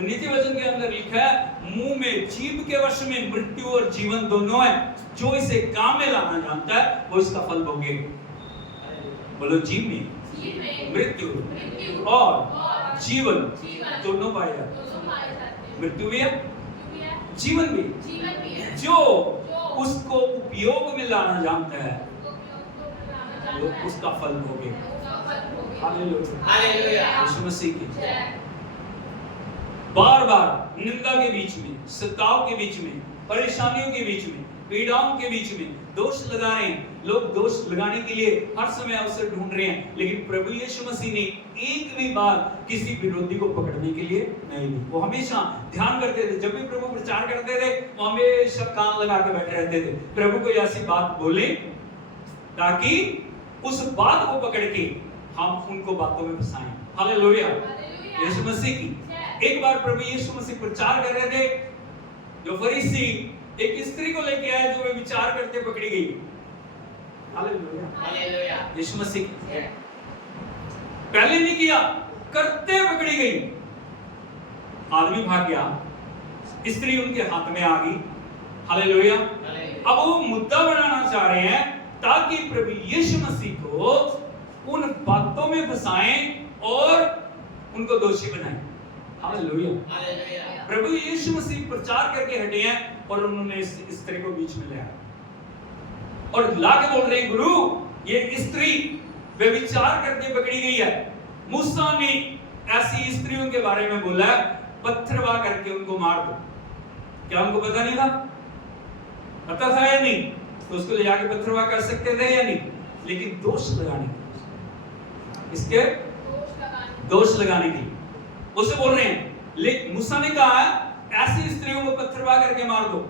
नीति वचन के अंदर लिखा है, मुंह में, जीभ के वश में मृत्यु और जीवन दोनों है, जो इसे काम में लाना जानता है वो इसका फल भोगेगा। बोलो जीभ में मृत्यु और जीवन दोनों पाए जाते हैं। मृत्यु भी है, जीवन भी। जो उसको उपयोग में लाना जानता है वो उसका फल भोगेगा। हालेलुया। यीशु मसीह की बार-बार निंदा के बीच में, सताव के बीच में, परेशानियों के बीच में, पीड़ाओं के बीच में दोष लगा रहे हैं लोग। दोष लगाने के लिए हर समय अवसर ढूंढ रहे हैं, लेकिन प्रभु यीशु मसीह ने एक भी बार किसी विरोधी को पकड़ने के लिए नहीं दी। वो हमेशा ध्यान करते थे, जब भी प्रभु प्रचार करते थे वो हमेशा कान लगा के बैठे रहते थे, प्रभु को ऐसी बात बोले ताकि उस बात को पकड़ के हम उनको बातों में फंसाएं। हालेलुया। यीशु मसीह की एक बार प्रभु यीशु मसीह प्रचार कर रहे थे, जो फरीसी एक स्त्री को लेके आए जो वे विचार करते पकड़ी गई। हालेलुया। यीशु मसीह की पहले नहीं किया, करते पकड़ी गई। आदमी भाग गया, स्त्री उनके हाथ में आ गई। हालेलुया। अब वो मुद्दा बनाना चाह रहे हैं ताकि प्रभु यीशु मसीह को उन बातों में फंसाएं और उनको दोषी बनाएं। हालेलुया। प्रभु यीशु मसीह प्रचार करके हटे हैं और उन्होंने इस स्त्री को बीच में लाया और लाके बोल रहे हैं, गुरु ये स्त्री व्यभिचार करके पकड़ी गई है। मूसा ने ऐसी स्त्रियों के बारे में बोला है, पत्थरवा करके उनको मार दो। क्या उनको पता नहीं था? पता था या नहीं? तो उसको ले जाके पत्थरवा कर सकते थे या नहीं? लेकिन दोष लगाने के, इसके दोष लगाने के उसे बोल रहे हैं। लेकिन मूसा ने कहा है ऐसी स्त्रियों को पत्थरवा करके मार दो,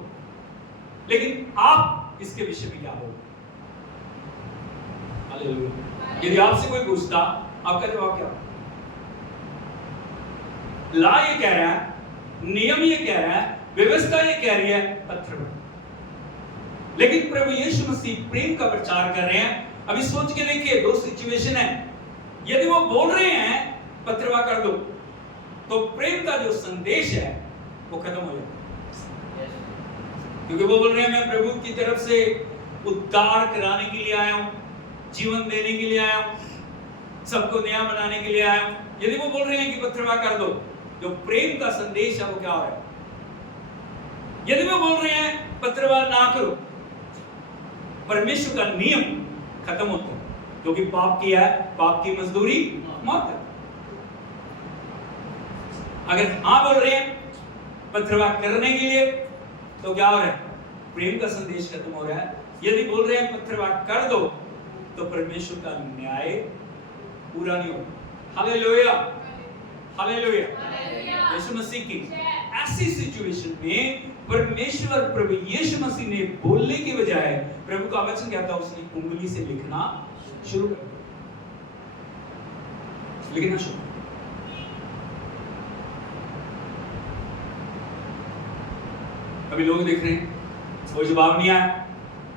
लेकिन आप इसके विषय में क्या बोलोगे? हालेलुया। यदि आपसे कोई पूछता, आपका जवाब क्या? ला ये कह रहा है, नियम ये कह रहा है, व्यवस्था ये कह रही है पत्थरवा। लेकिन प्रभु यीशु मसीह प्रेम का प्रचार कर रहे हैं। अभी सोच के देखिए, दो सिचुएशन है। यदि वो बोल रहे हैं पत्थरवा कर दो, तो प्रेम का जो संदेश है वो खत्म हो जाएगा, क्योंकि वो बोल रहे हैं मैं प्रभु की तरफ से उद्धार कराने के लिए आया हूं, जीवन देने के लिए आया हूं, सबको नया बनाने के लिए आया हूं, यदि वो बोल रहे हैं कि पत्थरवाह कर दो, जो प्रेम का संदेश है वो क्या हो रहा है? यदि वो बोल रहे हैं पत्थरवाह ना करो, परमेश्वर का नियम खत्म होता है, क्योंकि पाप किया है, पाप की मजदूरी मौत है। अगर हाँ बोल रहे हैं पत्थरवाह करने के लिए, तो क्या हो रहा है? प्रेम का संदेश खत्म हो रहा है। यदि बोल रहे हैं पत्थरवाह कर दो, तो परमेश्वर का न्याय पूरा नहीं होगा। Hallelujah, hallelujah. यीशु मसीह की ऐसी सिचुएशन में परमेश्वर प्रभु यीशु मसीह ने बोलने के बजाय, प्रभु का वचन क्या था, उसने उंगली से लिखना शुरू कर दिया, लिखना शुरू। अभी लोग देख रहे हैं, कोई जवाब नहीं आया,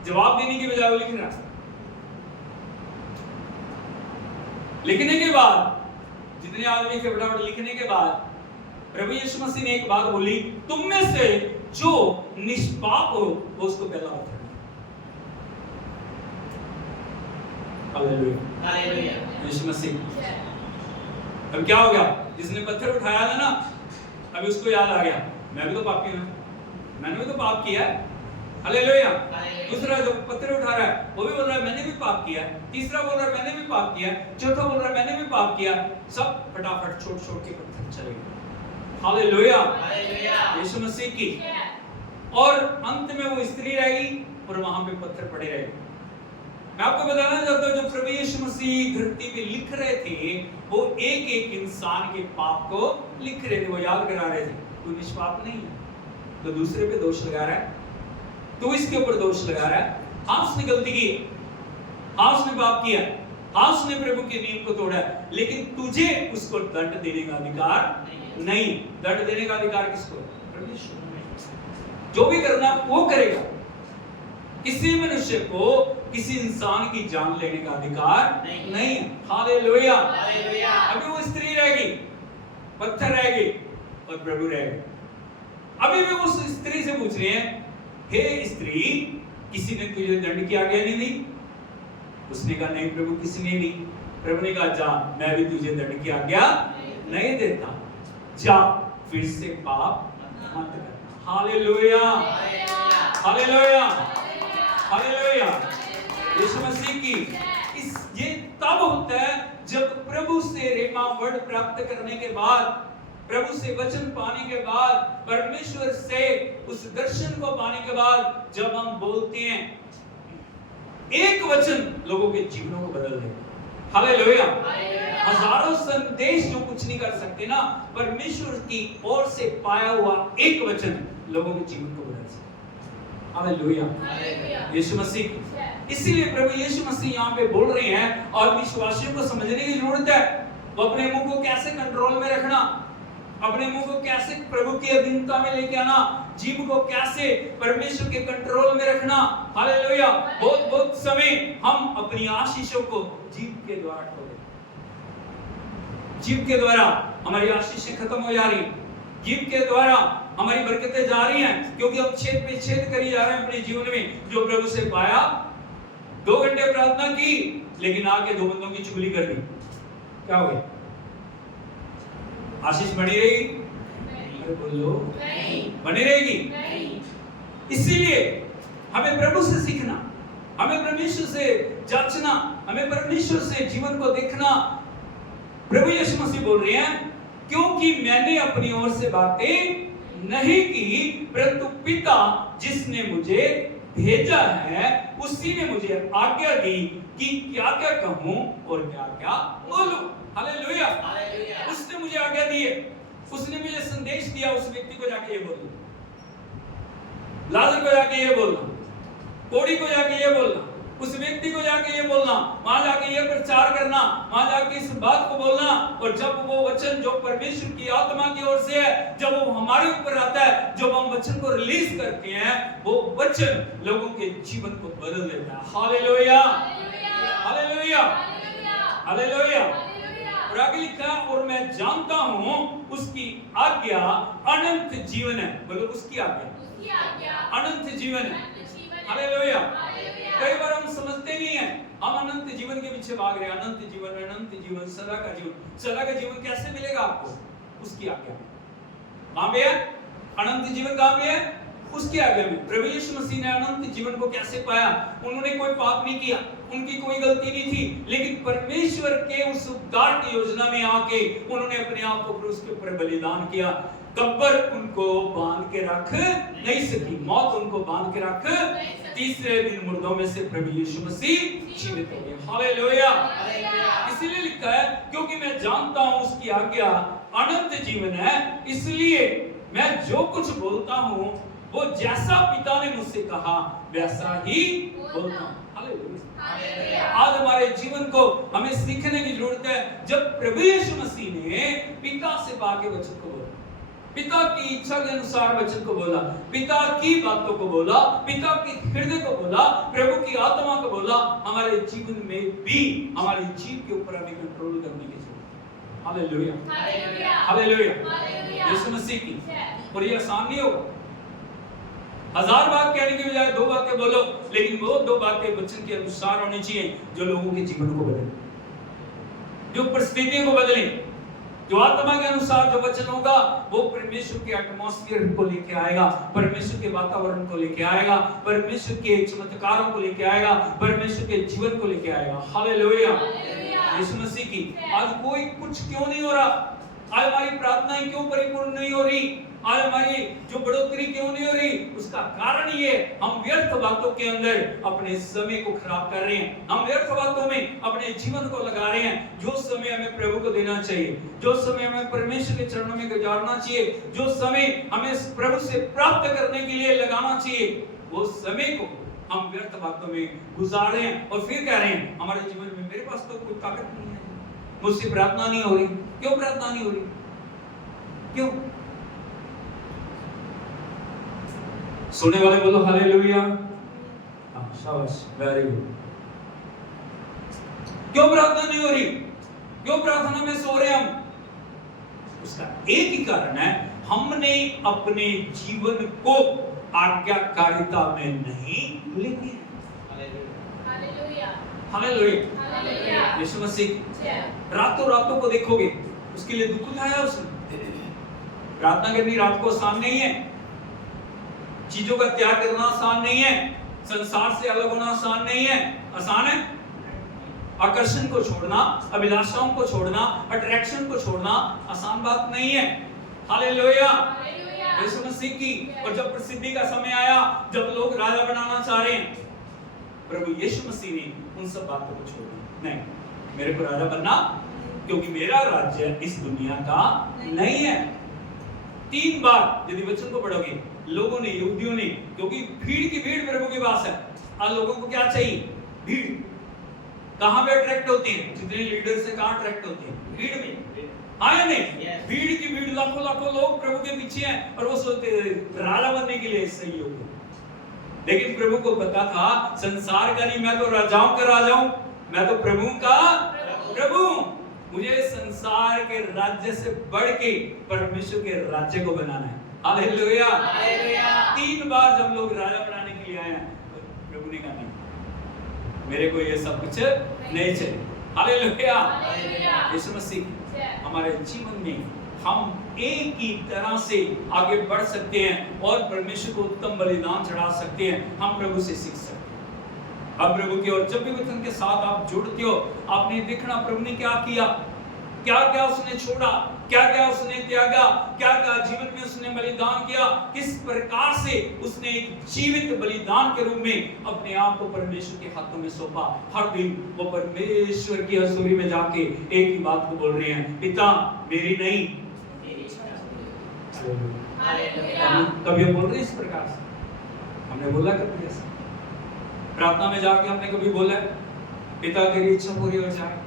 जवाब देने की बजाय वो लिख रहा है। लिखने के बाद, जितने आदमी थे फटाफट लिखने के बाद, प्रभु यीशु मसीह ने एक बात बोली, तुम में से जो निष्पाप हो वो उसको पहला पत्थर। Hallelujah, hallelujah. यीशु मसीह, अब क्या हो गया? जिसने पत्थर उठाया था ना, अभी उसको याद आ गया, मैं भी तो पापी हूं, मैंने भी तो पाप किया है। हालेलुया। दूसरा जो पत्थर उठा रहा है वो भी बोल रहा है मैंने भी पाप किया है, तीसरा बोल रहा है मैंने भी पाप किया है, चौथा बोल रहा है मैंने भी पाप किया। सब फटाफट छोट-छोट के पत्थर चले गए। Hallelujah, hallelujah. यीशु मसीह की, और अंत में वो स्त्री रहेगी और वहां पे पत्थर पड़े रहेंगे। मैं आपको बताना चाहता हूं, जो प्रभु यीशु मसीह धरती पे लिख रहे थे, वो एक एक इंसान के पाप को लिख रहे थे, वो याद करा रहे थे। तू निष्पाप नहीं है, तो दूसरे पे दोष लगा रहा है, तू इसके ऊपर दोष लगा रहा है। हाँ उसने गलती की, हाँ उसने पाप किया, हाँ उसने प्रभु के नियम को तोड़ा, लेकिन तुझे उसको दंड देने का अधिकार नहीं। दंड देने का अधिकार किसको? परमेश्वर। जो भी करना वो करेगा। किसी मनुष्य को किसी इंसान की जान लेने का अधिकार नहीं है। Hallelujah, hallelujah. अभी वो स्त्री रहेगी, पत्थर रहेगी और प्रभु रहेगा। अभी भी उस स्त्री से पूछ रहे हैं, हे स्त्री, किसी ने तुझे दंड की आज्ञा नहीं दी? उसने कहा नहीं प्रभु, किसी ने नहीं। प्रभु ने कहा जा, मैं भी तुझे दंड की आज्ञा नहीं देता, जा फिर से पाप मत कर। Hallelujah, hallelujah, hallelujah. Yeshu Masih की ये तब होता है जब प्रभु से रेमा वर्ड प्राप्त करने के बाद, प्रभु से वचन पाने के बाद, परमेश्वर से उस दर्शन को पाने के बाद, जब हम बोलते हैं, एक वचन लोगों के जीवनों को बदल देगा। हालेलुया। हजारों संदेश जो कुछ नहीं कर सकते ना, परमेश्वर की ओर से पाया हुआ एक वचन लोगों के जीवन को बदल सकता है। हालेलुया, यीशु मसीह। इसीलिए प्रभु यीशु मसीह यहाँ पे बोल रहे हैं, और विश्वासियों को समझने की जरूरत है, वो अपने मुंह को कैसे कंट्रोल में रखना, अपने मुंह को कैसे प्रभु की अधीनता में लेके आना, जीव को कैसे परमेश्वर के कंट्रोल में रखना। हालेलुया। बहुत बहुत समय हम अपनी आशीषों को जीव के द्वारा खो देते, जीव के द्वारा हमारी आशीषें खत्म हो जा रही हैं, जीव के द्वारा हमारी बरकतें जा रही हैं, क्योंकि हम छेद पे छेद करी जा रहे हैं अपने जीवन में। जो प्रभु से पाया, 2 घंटे प्रार्थना की, लेकिन आके 2 बंदों की चुगली कर दी, क्या हो गया? आशीष बनी रहेगी? अरे बोलो, नहीं बनी रहेगी। नहीं। इसीलिए हमें प्रभु से सीखना, हमें परमेश्वर से जांचना, हमें परमेश्वर से जीवन को देखना। प्रभु यीशु मसीह बोल रहे हैं, क्योंकि मैंने अपनी ओर से बातें नहीं की, परंतु पिता जिसने मुझे भेजा है उसी ने मुझे आज्ञा दी कि क्या क्या कहूं और क्या क्या बोलूं। Hallelujah, hallelujah. उसने मुझे आज्ञा दी है, उसने मुझे संदेश दिया, उस व्यक्ति को जाके ये बोलना, लाजर को जाके ये बोलना, कोढ़ी को जाके ये बोलना, उस व्यक्ति को जाके ये बोलना, वहां जाके ये प्रचार करना, वहां जाके इस बात को बोलना। और जब वो वचन जो परमेश्वर की आत्मा की ओर से है, जब वो हमारे ऊपर आता है, जब हम वचन को रिलीज करते हैं, वो वचन लोगों के जीवन को बदल देता है। Hallelujah, hallelujah, hallelujah. और आगे लिखा, और मैं जानता हूं उसकी आज्ञा अनंत जीवन है। बोलो, उसकी आज्ञा अनंत जीवन है। हालेलुया। कई बार हम समझते ही नहीं है। हम अनंत जीवन के पीछे भाग रहे हैं। अनंत जीवन, सदा का जीवन। सदा का जीवन कैसे मिलेगा आपको? उसकी आज्ञा में। कहां पे है अनंत जीवन? कहां पे है? उसकी आज्ञा में। प्रभु यीशु मसीह ने अनंत जीवन को कैसे पाया? उन्होंने कोई पाप नहीं किया, उनकी कोई गलती नहीं थी, लेकिन परमेश्वर के उस उद्धार की योजना में आके उन्होंने अपने आप को क्रूस के ऊपर बलिदान किया। कब्र उनको बांध के रख नहीं सकी, मौत उनको बांध के रख, तीसरे दिन मुर्दों में से प्रभु यीशु मसीह जीवित हो गए। हालेलुया। इसलिए लिखा है, क्योंकि मैं जानता हूं उसकी आज्ञा अनंत जीवन है, इसलिए मैं जो कुछ बोलता हूं वो जैसा पिता ने मुझसे कहा वैसा ही बोलता हूं। हालेलुया। आज हमारे जीवन को हमें सीखने की जरूरत है। जब प्रभु यीशु मसीह ने पिता से पाके वचन को बोला, पिता की इच्छा के अनुसार वचन को बोला, पिता की बातों को बोला, पिता के हृदय को बोला, प्रभु की आत्मा को बोला, हमारे जीवन में भी हमारे जीव के ऊपर हमें कंट्रोल करने की जरूरत है। हालेलुया। हालेलुया। यीशु मसीह की। और ये आसान नहीं होगा। 1000 बात कहने की बजाय 2 बातें बोलो, लेकिन वो 2 बातें वचन के अनुसार होनी चाहिए, जो लोगों के जीवन को बदले, जो परिस्थितियों को बदले, जो आत्मा के अनुसार जो वचन होगा वो परमेश्वर के एटमॉस्फेयर को लेके आएगा, परमेश्वर के वातावरण को लेके आएगा, परमेश्वर के चमत्कारों को लेके आएगा, परमेश्वर के जीवन को लेके आएगा। हालेलुया। यीशु मसीह की। आज कोई कुछ क्यों नहीं हो रहा? आज हमारी प्रार्थनाएं क्यों परिपूर्ण नहीं हो रही? आज हमारी जो बढ़ोतरी क्यों नहीं हो रही? उसका कारण ये, हम व्यर्थ बातों के अंदर अपने समय को खराब कर रहे हैं। हम व्यर्थ बातों में अपने जीवन को लगा रहे हैं। जो समय हमें प्रभु को देना चाहिए, जो समय हमें परमेश्वर के चरणों में गुजारना चाहिए, जो समय हमें प्रभु से प्राप्त करने के लिए लगाना चाहिए, वो समय को हम व्यर्थ बातों में गुजार रहे हैं। और फिर कह रहे हैं हमारे जीवन में मेरे पास तो कोई ताकत नहीं है, मुझसे प्रार्थना नहीं हो रही। क्यों प्रार्थना नहीं हो रही? क्यों? सुनने वाले बोलो हालेलुया। शाबाश, वेरी गुड। क्यों प्रार्थना नहीं हो रही? क्यों प्रार्थना में सो रहे हम? उसका एक ही कारण है, हमने अपने जीवन को आज्ञाकारिता में नहीं लेके। हालेलुया। यीशु मसीह रातों रातों को देखोगे, उसके लिए दुख उठाया उसने। प्रार्थना करनी रात को आसान नहीं है, चीजों का त्याग करना आसान नहीं है, संसार से अलग होना आसान नहीं है। आसान है आकर्षण को छोड़ना, अभिलाषाओं को छोड़ना, अट्रैक्शन को छोड़ना आसान बात नहीं है। हालेलुया। यीशु मसीह की। और जब प्रसिद्धि का समय आया, जब लोग राजा बनाना चाह रहे हैं, प्रभु यीशु मसीह ने उन सब बातों को छोड़ दिया। नहीं, मेरे को राजा बनना, क्योंकि मेरा राज्य इस दुनिया का नहीं है। 3 बार यदि वचन को पढ़ोगे, लोगों ने, यहूदियों ने, क्योंकि भीड़ की भीड़ प्रभु के पास है। आज लोगों को क्या चाहिए? भीड़। कहां पे अट्रैक्ट होती है? जितने लीडर से कहां अट्रैक्ट होती है? भीड़ में। हाँ या नहीं? भीड़ की भीड़, लाखों लाखों लोग प्रभु के पीछे हैं और वो सोचते राजा बनने के लिए सही हो। लेकिन प्रभु को पता था संसार का नहीं, मैं तो राजाओं का राजा हूं, मैं तो प्रभु का प्रभु। मुझे संसार के राज्य से बढ़ के परमेश्वर के राज्य को बनाना है। हालेलुया। 3 बार जब लोग राजा बनाने के लिए आए हैं, प्रभु ने कहा नहीं, मेरे को ये सब कुछ नहीं चाहिए। हालेलुया। यीशु मसीह हमारे जीवन में हम एक ही तरह से आगे बढ़ सकते हैं और परमेश्वर को उत्तम बलिदान चढ़ा सकते हैं। हम प्रभु से सीख सकते हैं। अब प्रभु की ओर जब भी वचन के साथ आप जुड़ते हो, आपने देखना प्रभु ने क्या किया, क्या क्या उसने छोड़ा, क्या क्या उसने त्यागा, क्या क्या जीवन में उसने बलिदान किया, किस प्रकार से उसने एक जीवित बलिदान के रूप में अपने आप को परमेश्वर के हाथों में सौंपा। हर दिन वो परमेश्वर की हजूरी में जाके एक ही बात को बोल रहे हैं, पिता मेरी नहीं तेरी इच्छा। कभी बोल रहे इस प्रकार से? हमने बोला कभी ऐसा? प्रार्थना में जाके हमने कभी बोला पिता तेरी इच्छा पूरी हो जाए,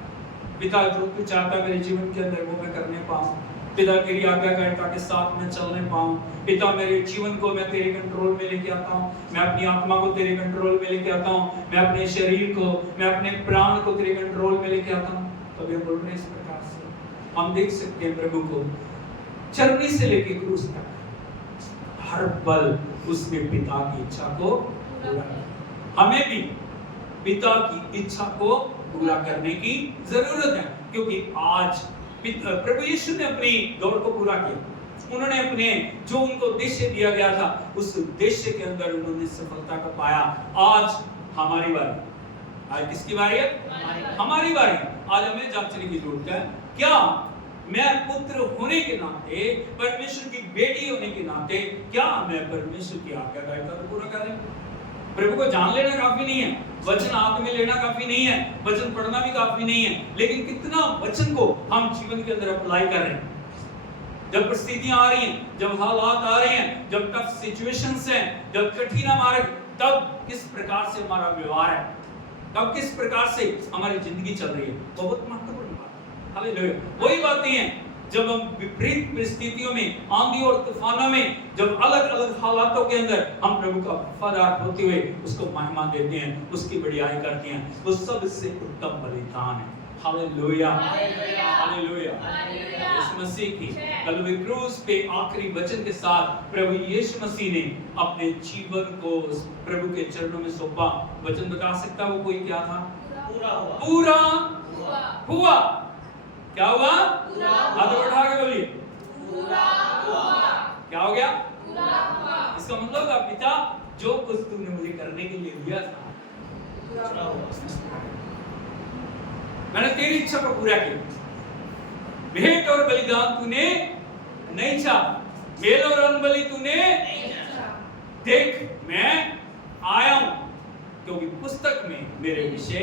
पिता जो तू चाहता मेरे जीवन के अंदर वो मैं करने पाऊं, पिता तेरी आज्ञाकारिता के साथ मैं चलने पाऊं, पिता मेरे जीवन को मैं तेरे कंट्रोल में लेके आता हूं, मैं अपनी आत्मा को तेरे कंट्रोल में लेके आता हूं, मैं अपने शरीर को, मैं अपने प्राण को तेरे कंट्रोल में लेके आता हूं। तो ये बोल रहे इस प्रकार से हम देख सकते हैं प्रभु को चरनी से लेके क्रूस तक हर पल उसने पिता की इच्छा को पूरा किया। हमें भी पिता की इच्छा को पूरा करने की जरूरत है, क्योंकि आज प्रभु यीशु ने अपनी दौड़ को पूरा किया। उन्होंने अपने जो उनको उद्देश्य दिया गया था उस उद्देश्य के अंदर उन्होंने सफलता को पाया। आज हमारी बारी, आज किसकी बारी है? हमारी बारी। आज हमें जांचने की जरूरत है, क्या मैं पुत्र होने के नाते, परमेश्वर की बेटी होने के नाते, क्या मैं परमेश्वर की आज्ञाकारिता को पूरा कर रहा हूं? प्रभु को जान लेना काफी नहीं है, वचन हाथ में लेना काफी नहीं है, वचन पढ़ना भी काफी नहीं है, लेकिन कितना वचन को हम जीवन के अंदर अप्लाई कर रहे हैं। जब परिस्थितियां आ रही हैं, जब हालात आ रहे हैं, जब टफ सिचुएशंस हैं, जब कठिन मार्ग, तब किस प्रकार से हमारा व्यवहार है, तब किस प्रकार से हमारी जिंदगी चल रही है, बहुत महत्वपूर्ण बात है। हालेलुया। वही बातें हैं जब हम विपरीत परिस्थितियों में, आंधी और तूफानों में, जब अलग अलग हालातों के अंदर हम प्रभु का वफादार होते हुए उसको महिमा देते हैं, उसकी बड़ाई करते हैं, वो सबसे उत्तम बलिदान है। Hallelujah, hallelujah. यीशु मसीह की कलवरी क्रूस पे आखिरी वचन के साथ प्रभु यीशु मसीह ने अपने जीवन को प्रभु के चरणों में सौंपा। वचन बता सकता वो कोई क्या था? पूरा हुआ। क्या हुआ? हाथ उठा के बोलिए, पूरा हुआ। क्या हो गया? पूरा हुआ। इसका मतलब है पिता, जो कुछ तूने मुझे करने के लिए दिया था, पूरा हुआ। मैंने तेरी इच्छा को पूरा किया। भेंट और बलिदान तूने नहीं चाहा, मेल और अनबलि तूने नहीं चाहा। देख मैं आया हूं, क्योंकि पुस्तक में मेरे विषय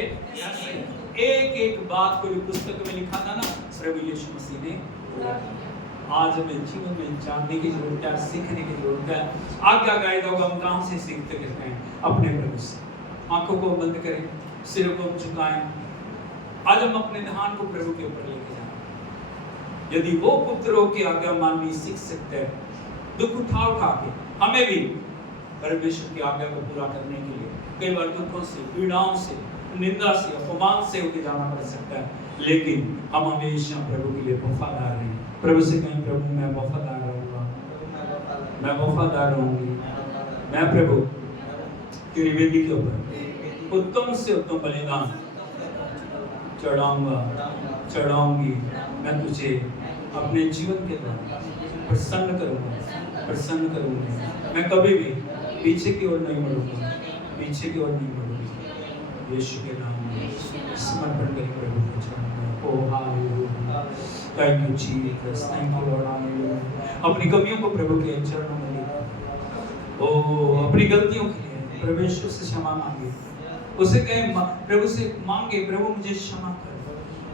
एक एक बात को जो पुस्तक में लिखा था ना, प्रभु यीशु मसीह ने पूरा किया। आज हमें जीवन में जानने की जरूरत है, सीखने की जरूरत है। आज्ञाकारिता को हम कहां से सीखते हैं? अपने प्रभु से। आंखों को बंद करें, सिर को झुकाएं। आज हम अपने ध्यान को प्रभु के ऊपर लेके जाएं। यदि वो पुत्रों की आज्ञा माननी सीख सकते हैं, दुख उठा उठा के हमें भी परमेश्वर की आज्ञा को पूरा करने के लिए कई बार दुखों से, पीड़ाओं से, निंदा से, अपमान से होके जाना पड़ सकता है, लेकिन हम हमेशा प्रभु के लिए वफादार रहें। प्रभु से कहें, प्रभु मैं वफादार रहूंगा, मैं वफादार रहूंगी। मैं प्रभु तेरी वेदी के ऊपर उत्तम से उत्तम बलिदान चढ़ाऊंगी। मैं तुझे अपने जीवन के द्वारा प्रसन्न करूंगा। मैं कभी भी पीछे की ओर नहीं मुड़ूंगा, पीछे की ओर नहीं मुड़ूंगा। यीशु के नाम में समर्पण करें प्रभु के चरणों में। Oh hallelujah, thank you Jesus, thank you Lord, hallelujah. अपनी कमियों को प्रभु के चरणों में लेकर, ओह अपनी गलतियों के लिए परमेश्वर से क्षमा मांगे। उसे कहे, प्रभु से मांगे, प्रभु मुझे क्षमा कर,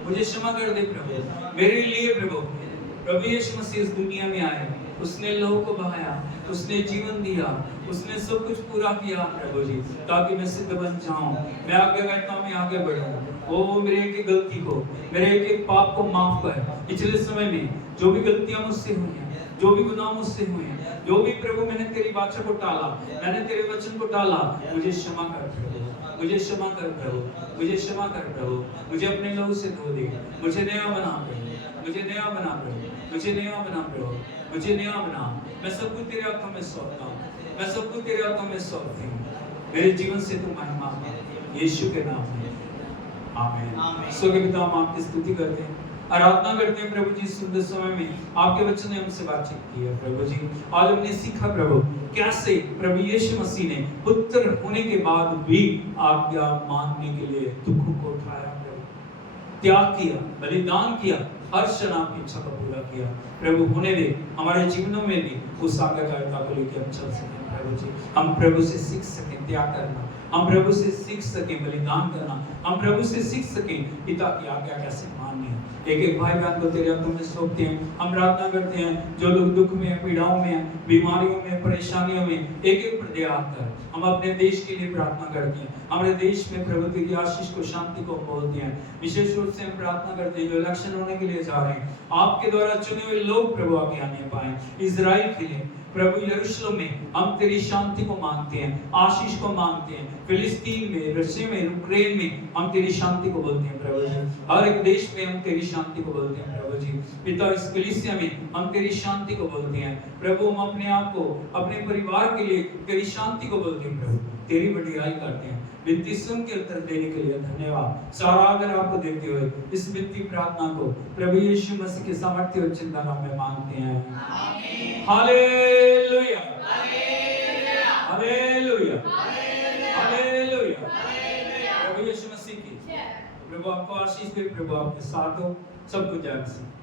मुझे क्षमा कर दे प्रभु मेरे लिए। प्रभु यीशु मसीह इस दुनिया में आए, उसने लहू को बहाया, उसने जीवन दिया, उसने सब कुछ पूरा किया प्रभु जी, ताकि मैं सिद्ध बन जाऊं, मैं आज्ञाकारिता में आगे बढ़ूं। ओ मेरे एक गलती को, मेरे एक पाप को माफ कर। पिछले समय में जो भी गलतियां मुझसे हुई हैं, जो भी गुनाह मुझसे हुए हैं, जो भी प्रभु मैंने तेरी वाचा को टाला, मैंने तेरे वचन को टाला, मुझे क्षमा कर प्रभु, मुझे क्षमा कर प्रभु, मुझे क्षमा कर प्रभु। मुझे अपने लहू से धो दे, मुझे नया बना प्रभु, मुझे नया बना प्रभु, मुझे नया बना प्रभु, मुझे नया बना। मैं सब कुछ तेरे हाथों में सौंपता हूँ, मैं सब कुछ तेरे हाथों में सौंपती हूँ। मेरे जीवन से तू महिमा पा, यीशु के नाम में आमीन। स्वर्ग के पिता, हम आपकी स्तुति करते हैं, आराधना करते हैं प्रभु जी। सुंदर समय में आपके बच्चों ने हमसे बातचीत की है प्रभु जी। आज हमने सीखा प्रभु कैसे प्रभु यीशु मसीह ने पुत्र होने के बाद भी आज्ञा मानने के लिए दुखों को उठाया प्रभु, त्याग किया, बलिदान किया, हर क्षण आपकी इच्छा को पूरा किया। प्रभु होने दे हमारे जीवनों में भी उस आज्ञाकारिता को लेकर हम चल सकें प्रभु जी। हम प्रभु से सीख सकें त्याग करना, हम प्रभु से सीख सकें बलिदान करना, हम प्रभु से सीख सकें पिता की आज्ञा कैसे माननी है। एक एक भाई बहन को तेरे हाथों में सौंपते हैं। हम प्रार्थना करते हैं जो लोग दुख में, पीड़ाओं में, बीमारियों में, परेशानियों में एक एक प्रत्याग कर, हम अपने देश के लिए प्रार्थना करते हैं। हमारे देश में प्रभु की आशीष को, शांति को बोलते हैं। विशेष रूप से हम प्रार्थना करते हैं जो इलेक्शन होने के लिए जा रहे हैं, आपके द्वारा चुने हुए लोग प्रभु आगे आने पाए। इजराइल के लिए प्रभु यरूशलेम में हम तेरी शांति को मांगते हैं, आशीष को मांगते हैं। फिलिस्तीन में, रशिया में, यूक्रेन में हम तेरी शांति को बोलते हैं प्रभु जी। हर एक देश में हम तेरी शांति को बोलते हैं प्रभु जी। पिता इस कलीसिया में हम तेरी शांति को बोलते हैं प्रभु। हम अपने आप को, अपने परिवार के लिए तेरी शांति को बोलते हैं प्रभु, तेरी बड़ाई करते हैं विनती सुन के उत्तर देने के लिए धन्यवाद। सारा आदर आपको देते हुए इस विनती प्रार्थना को प्रभु यीशु मसीह के सामर्थ्य और चिंता नाम में मांगते हैं। Hallelujah, hallelujah, hallelujah. प्रभु यीशु मसीह की प्रभु आपको आशीष दे, प्रभु आपके साथ हो। सबको जय मसीह।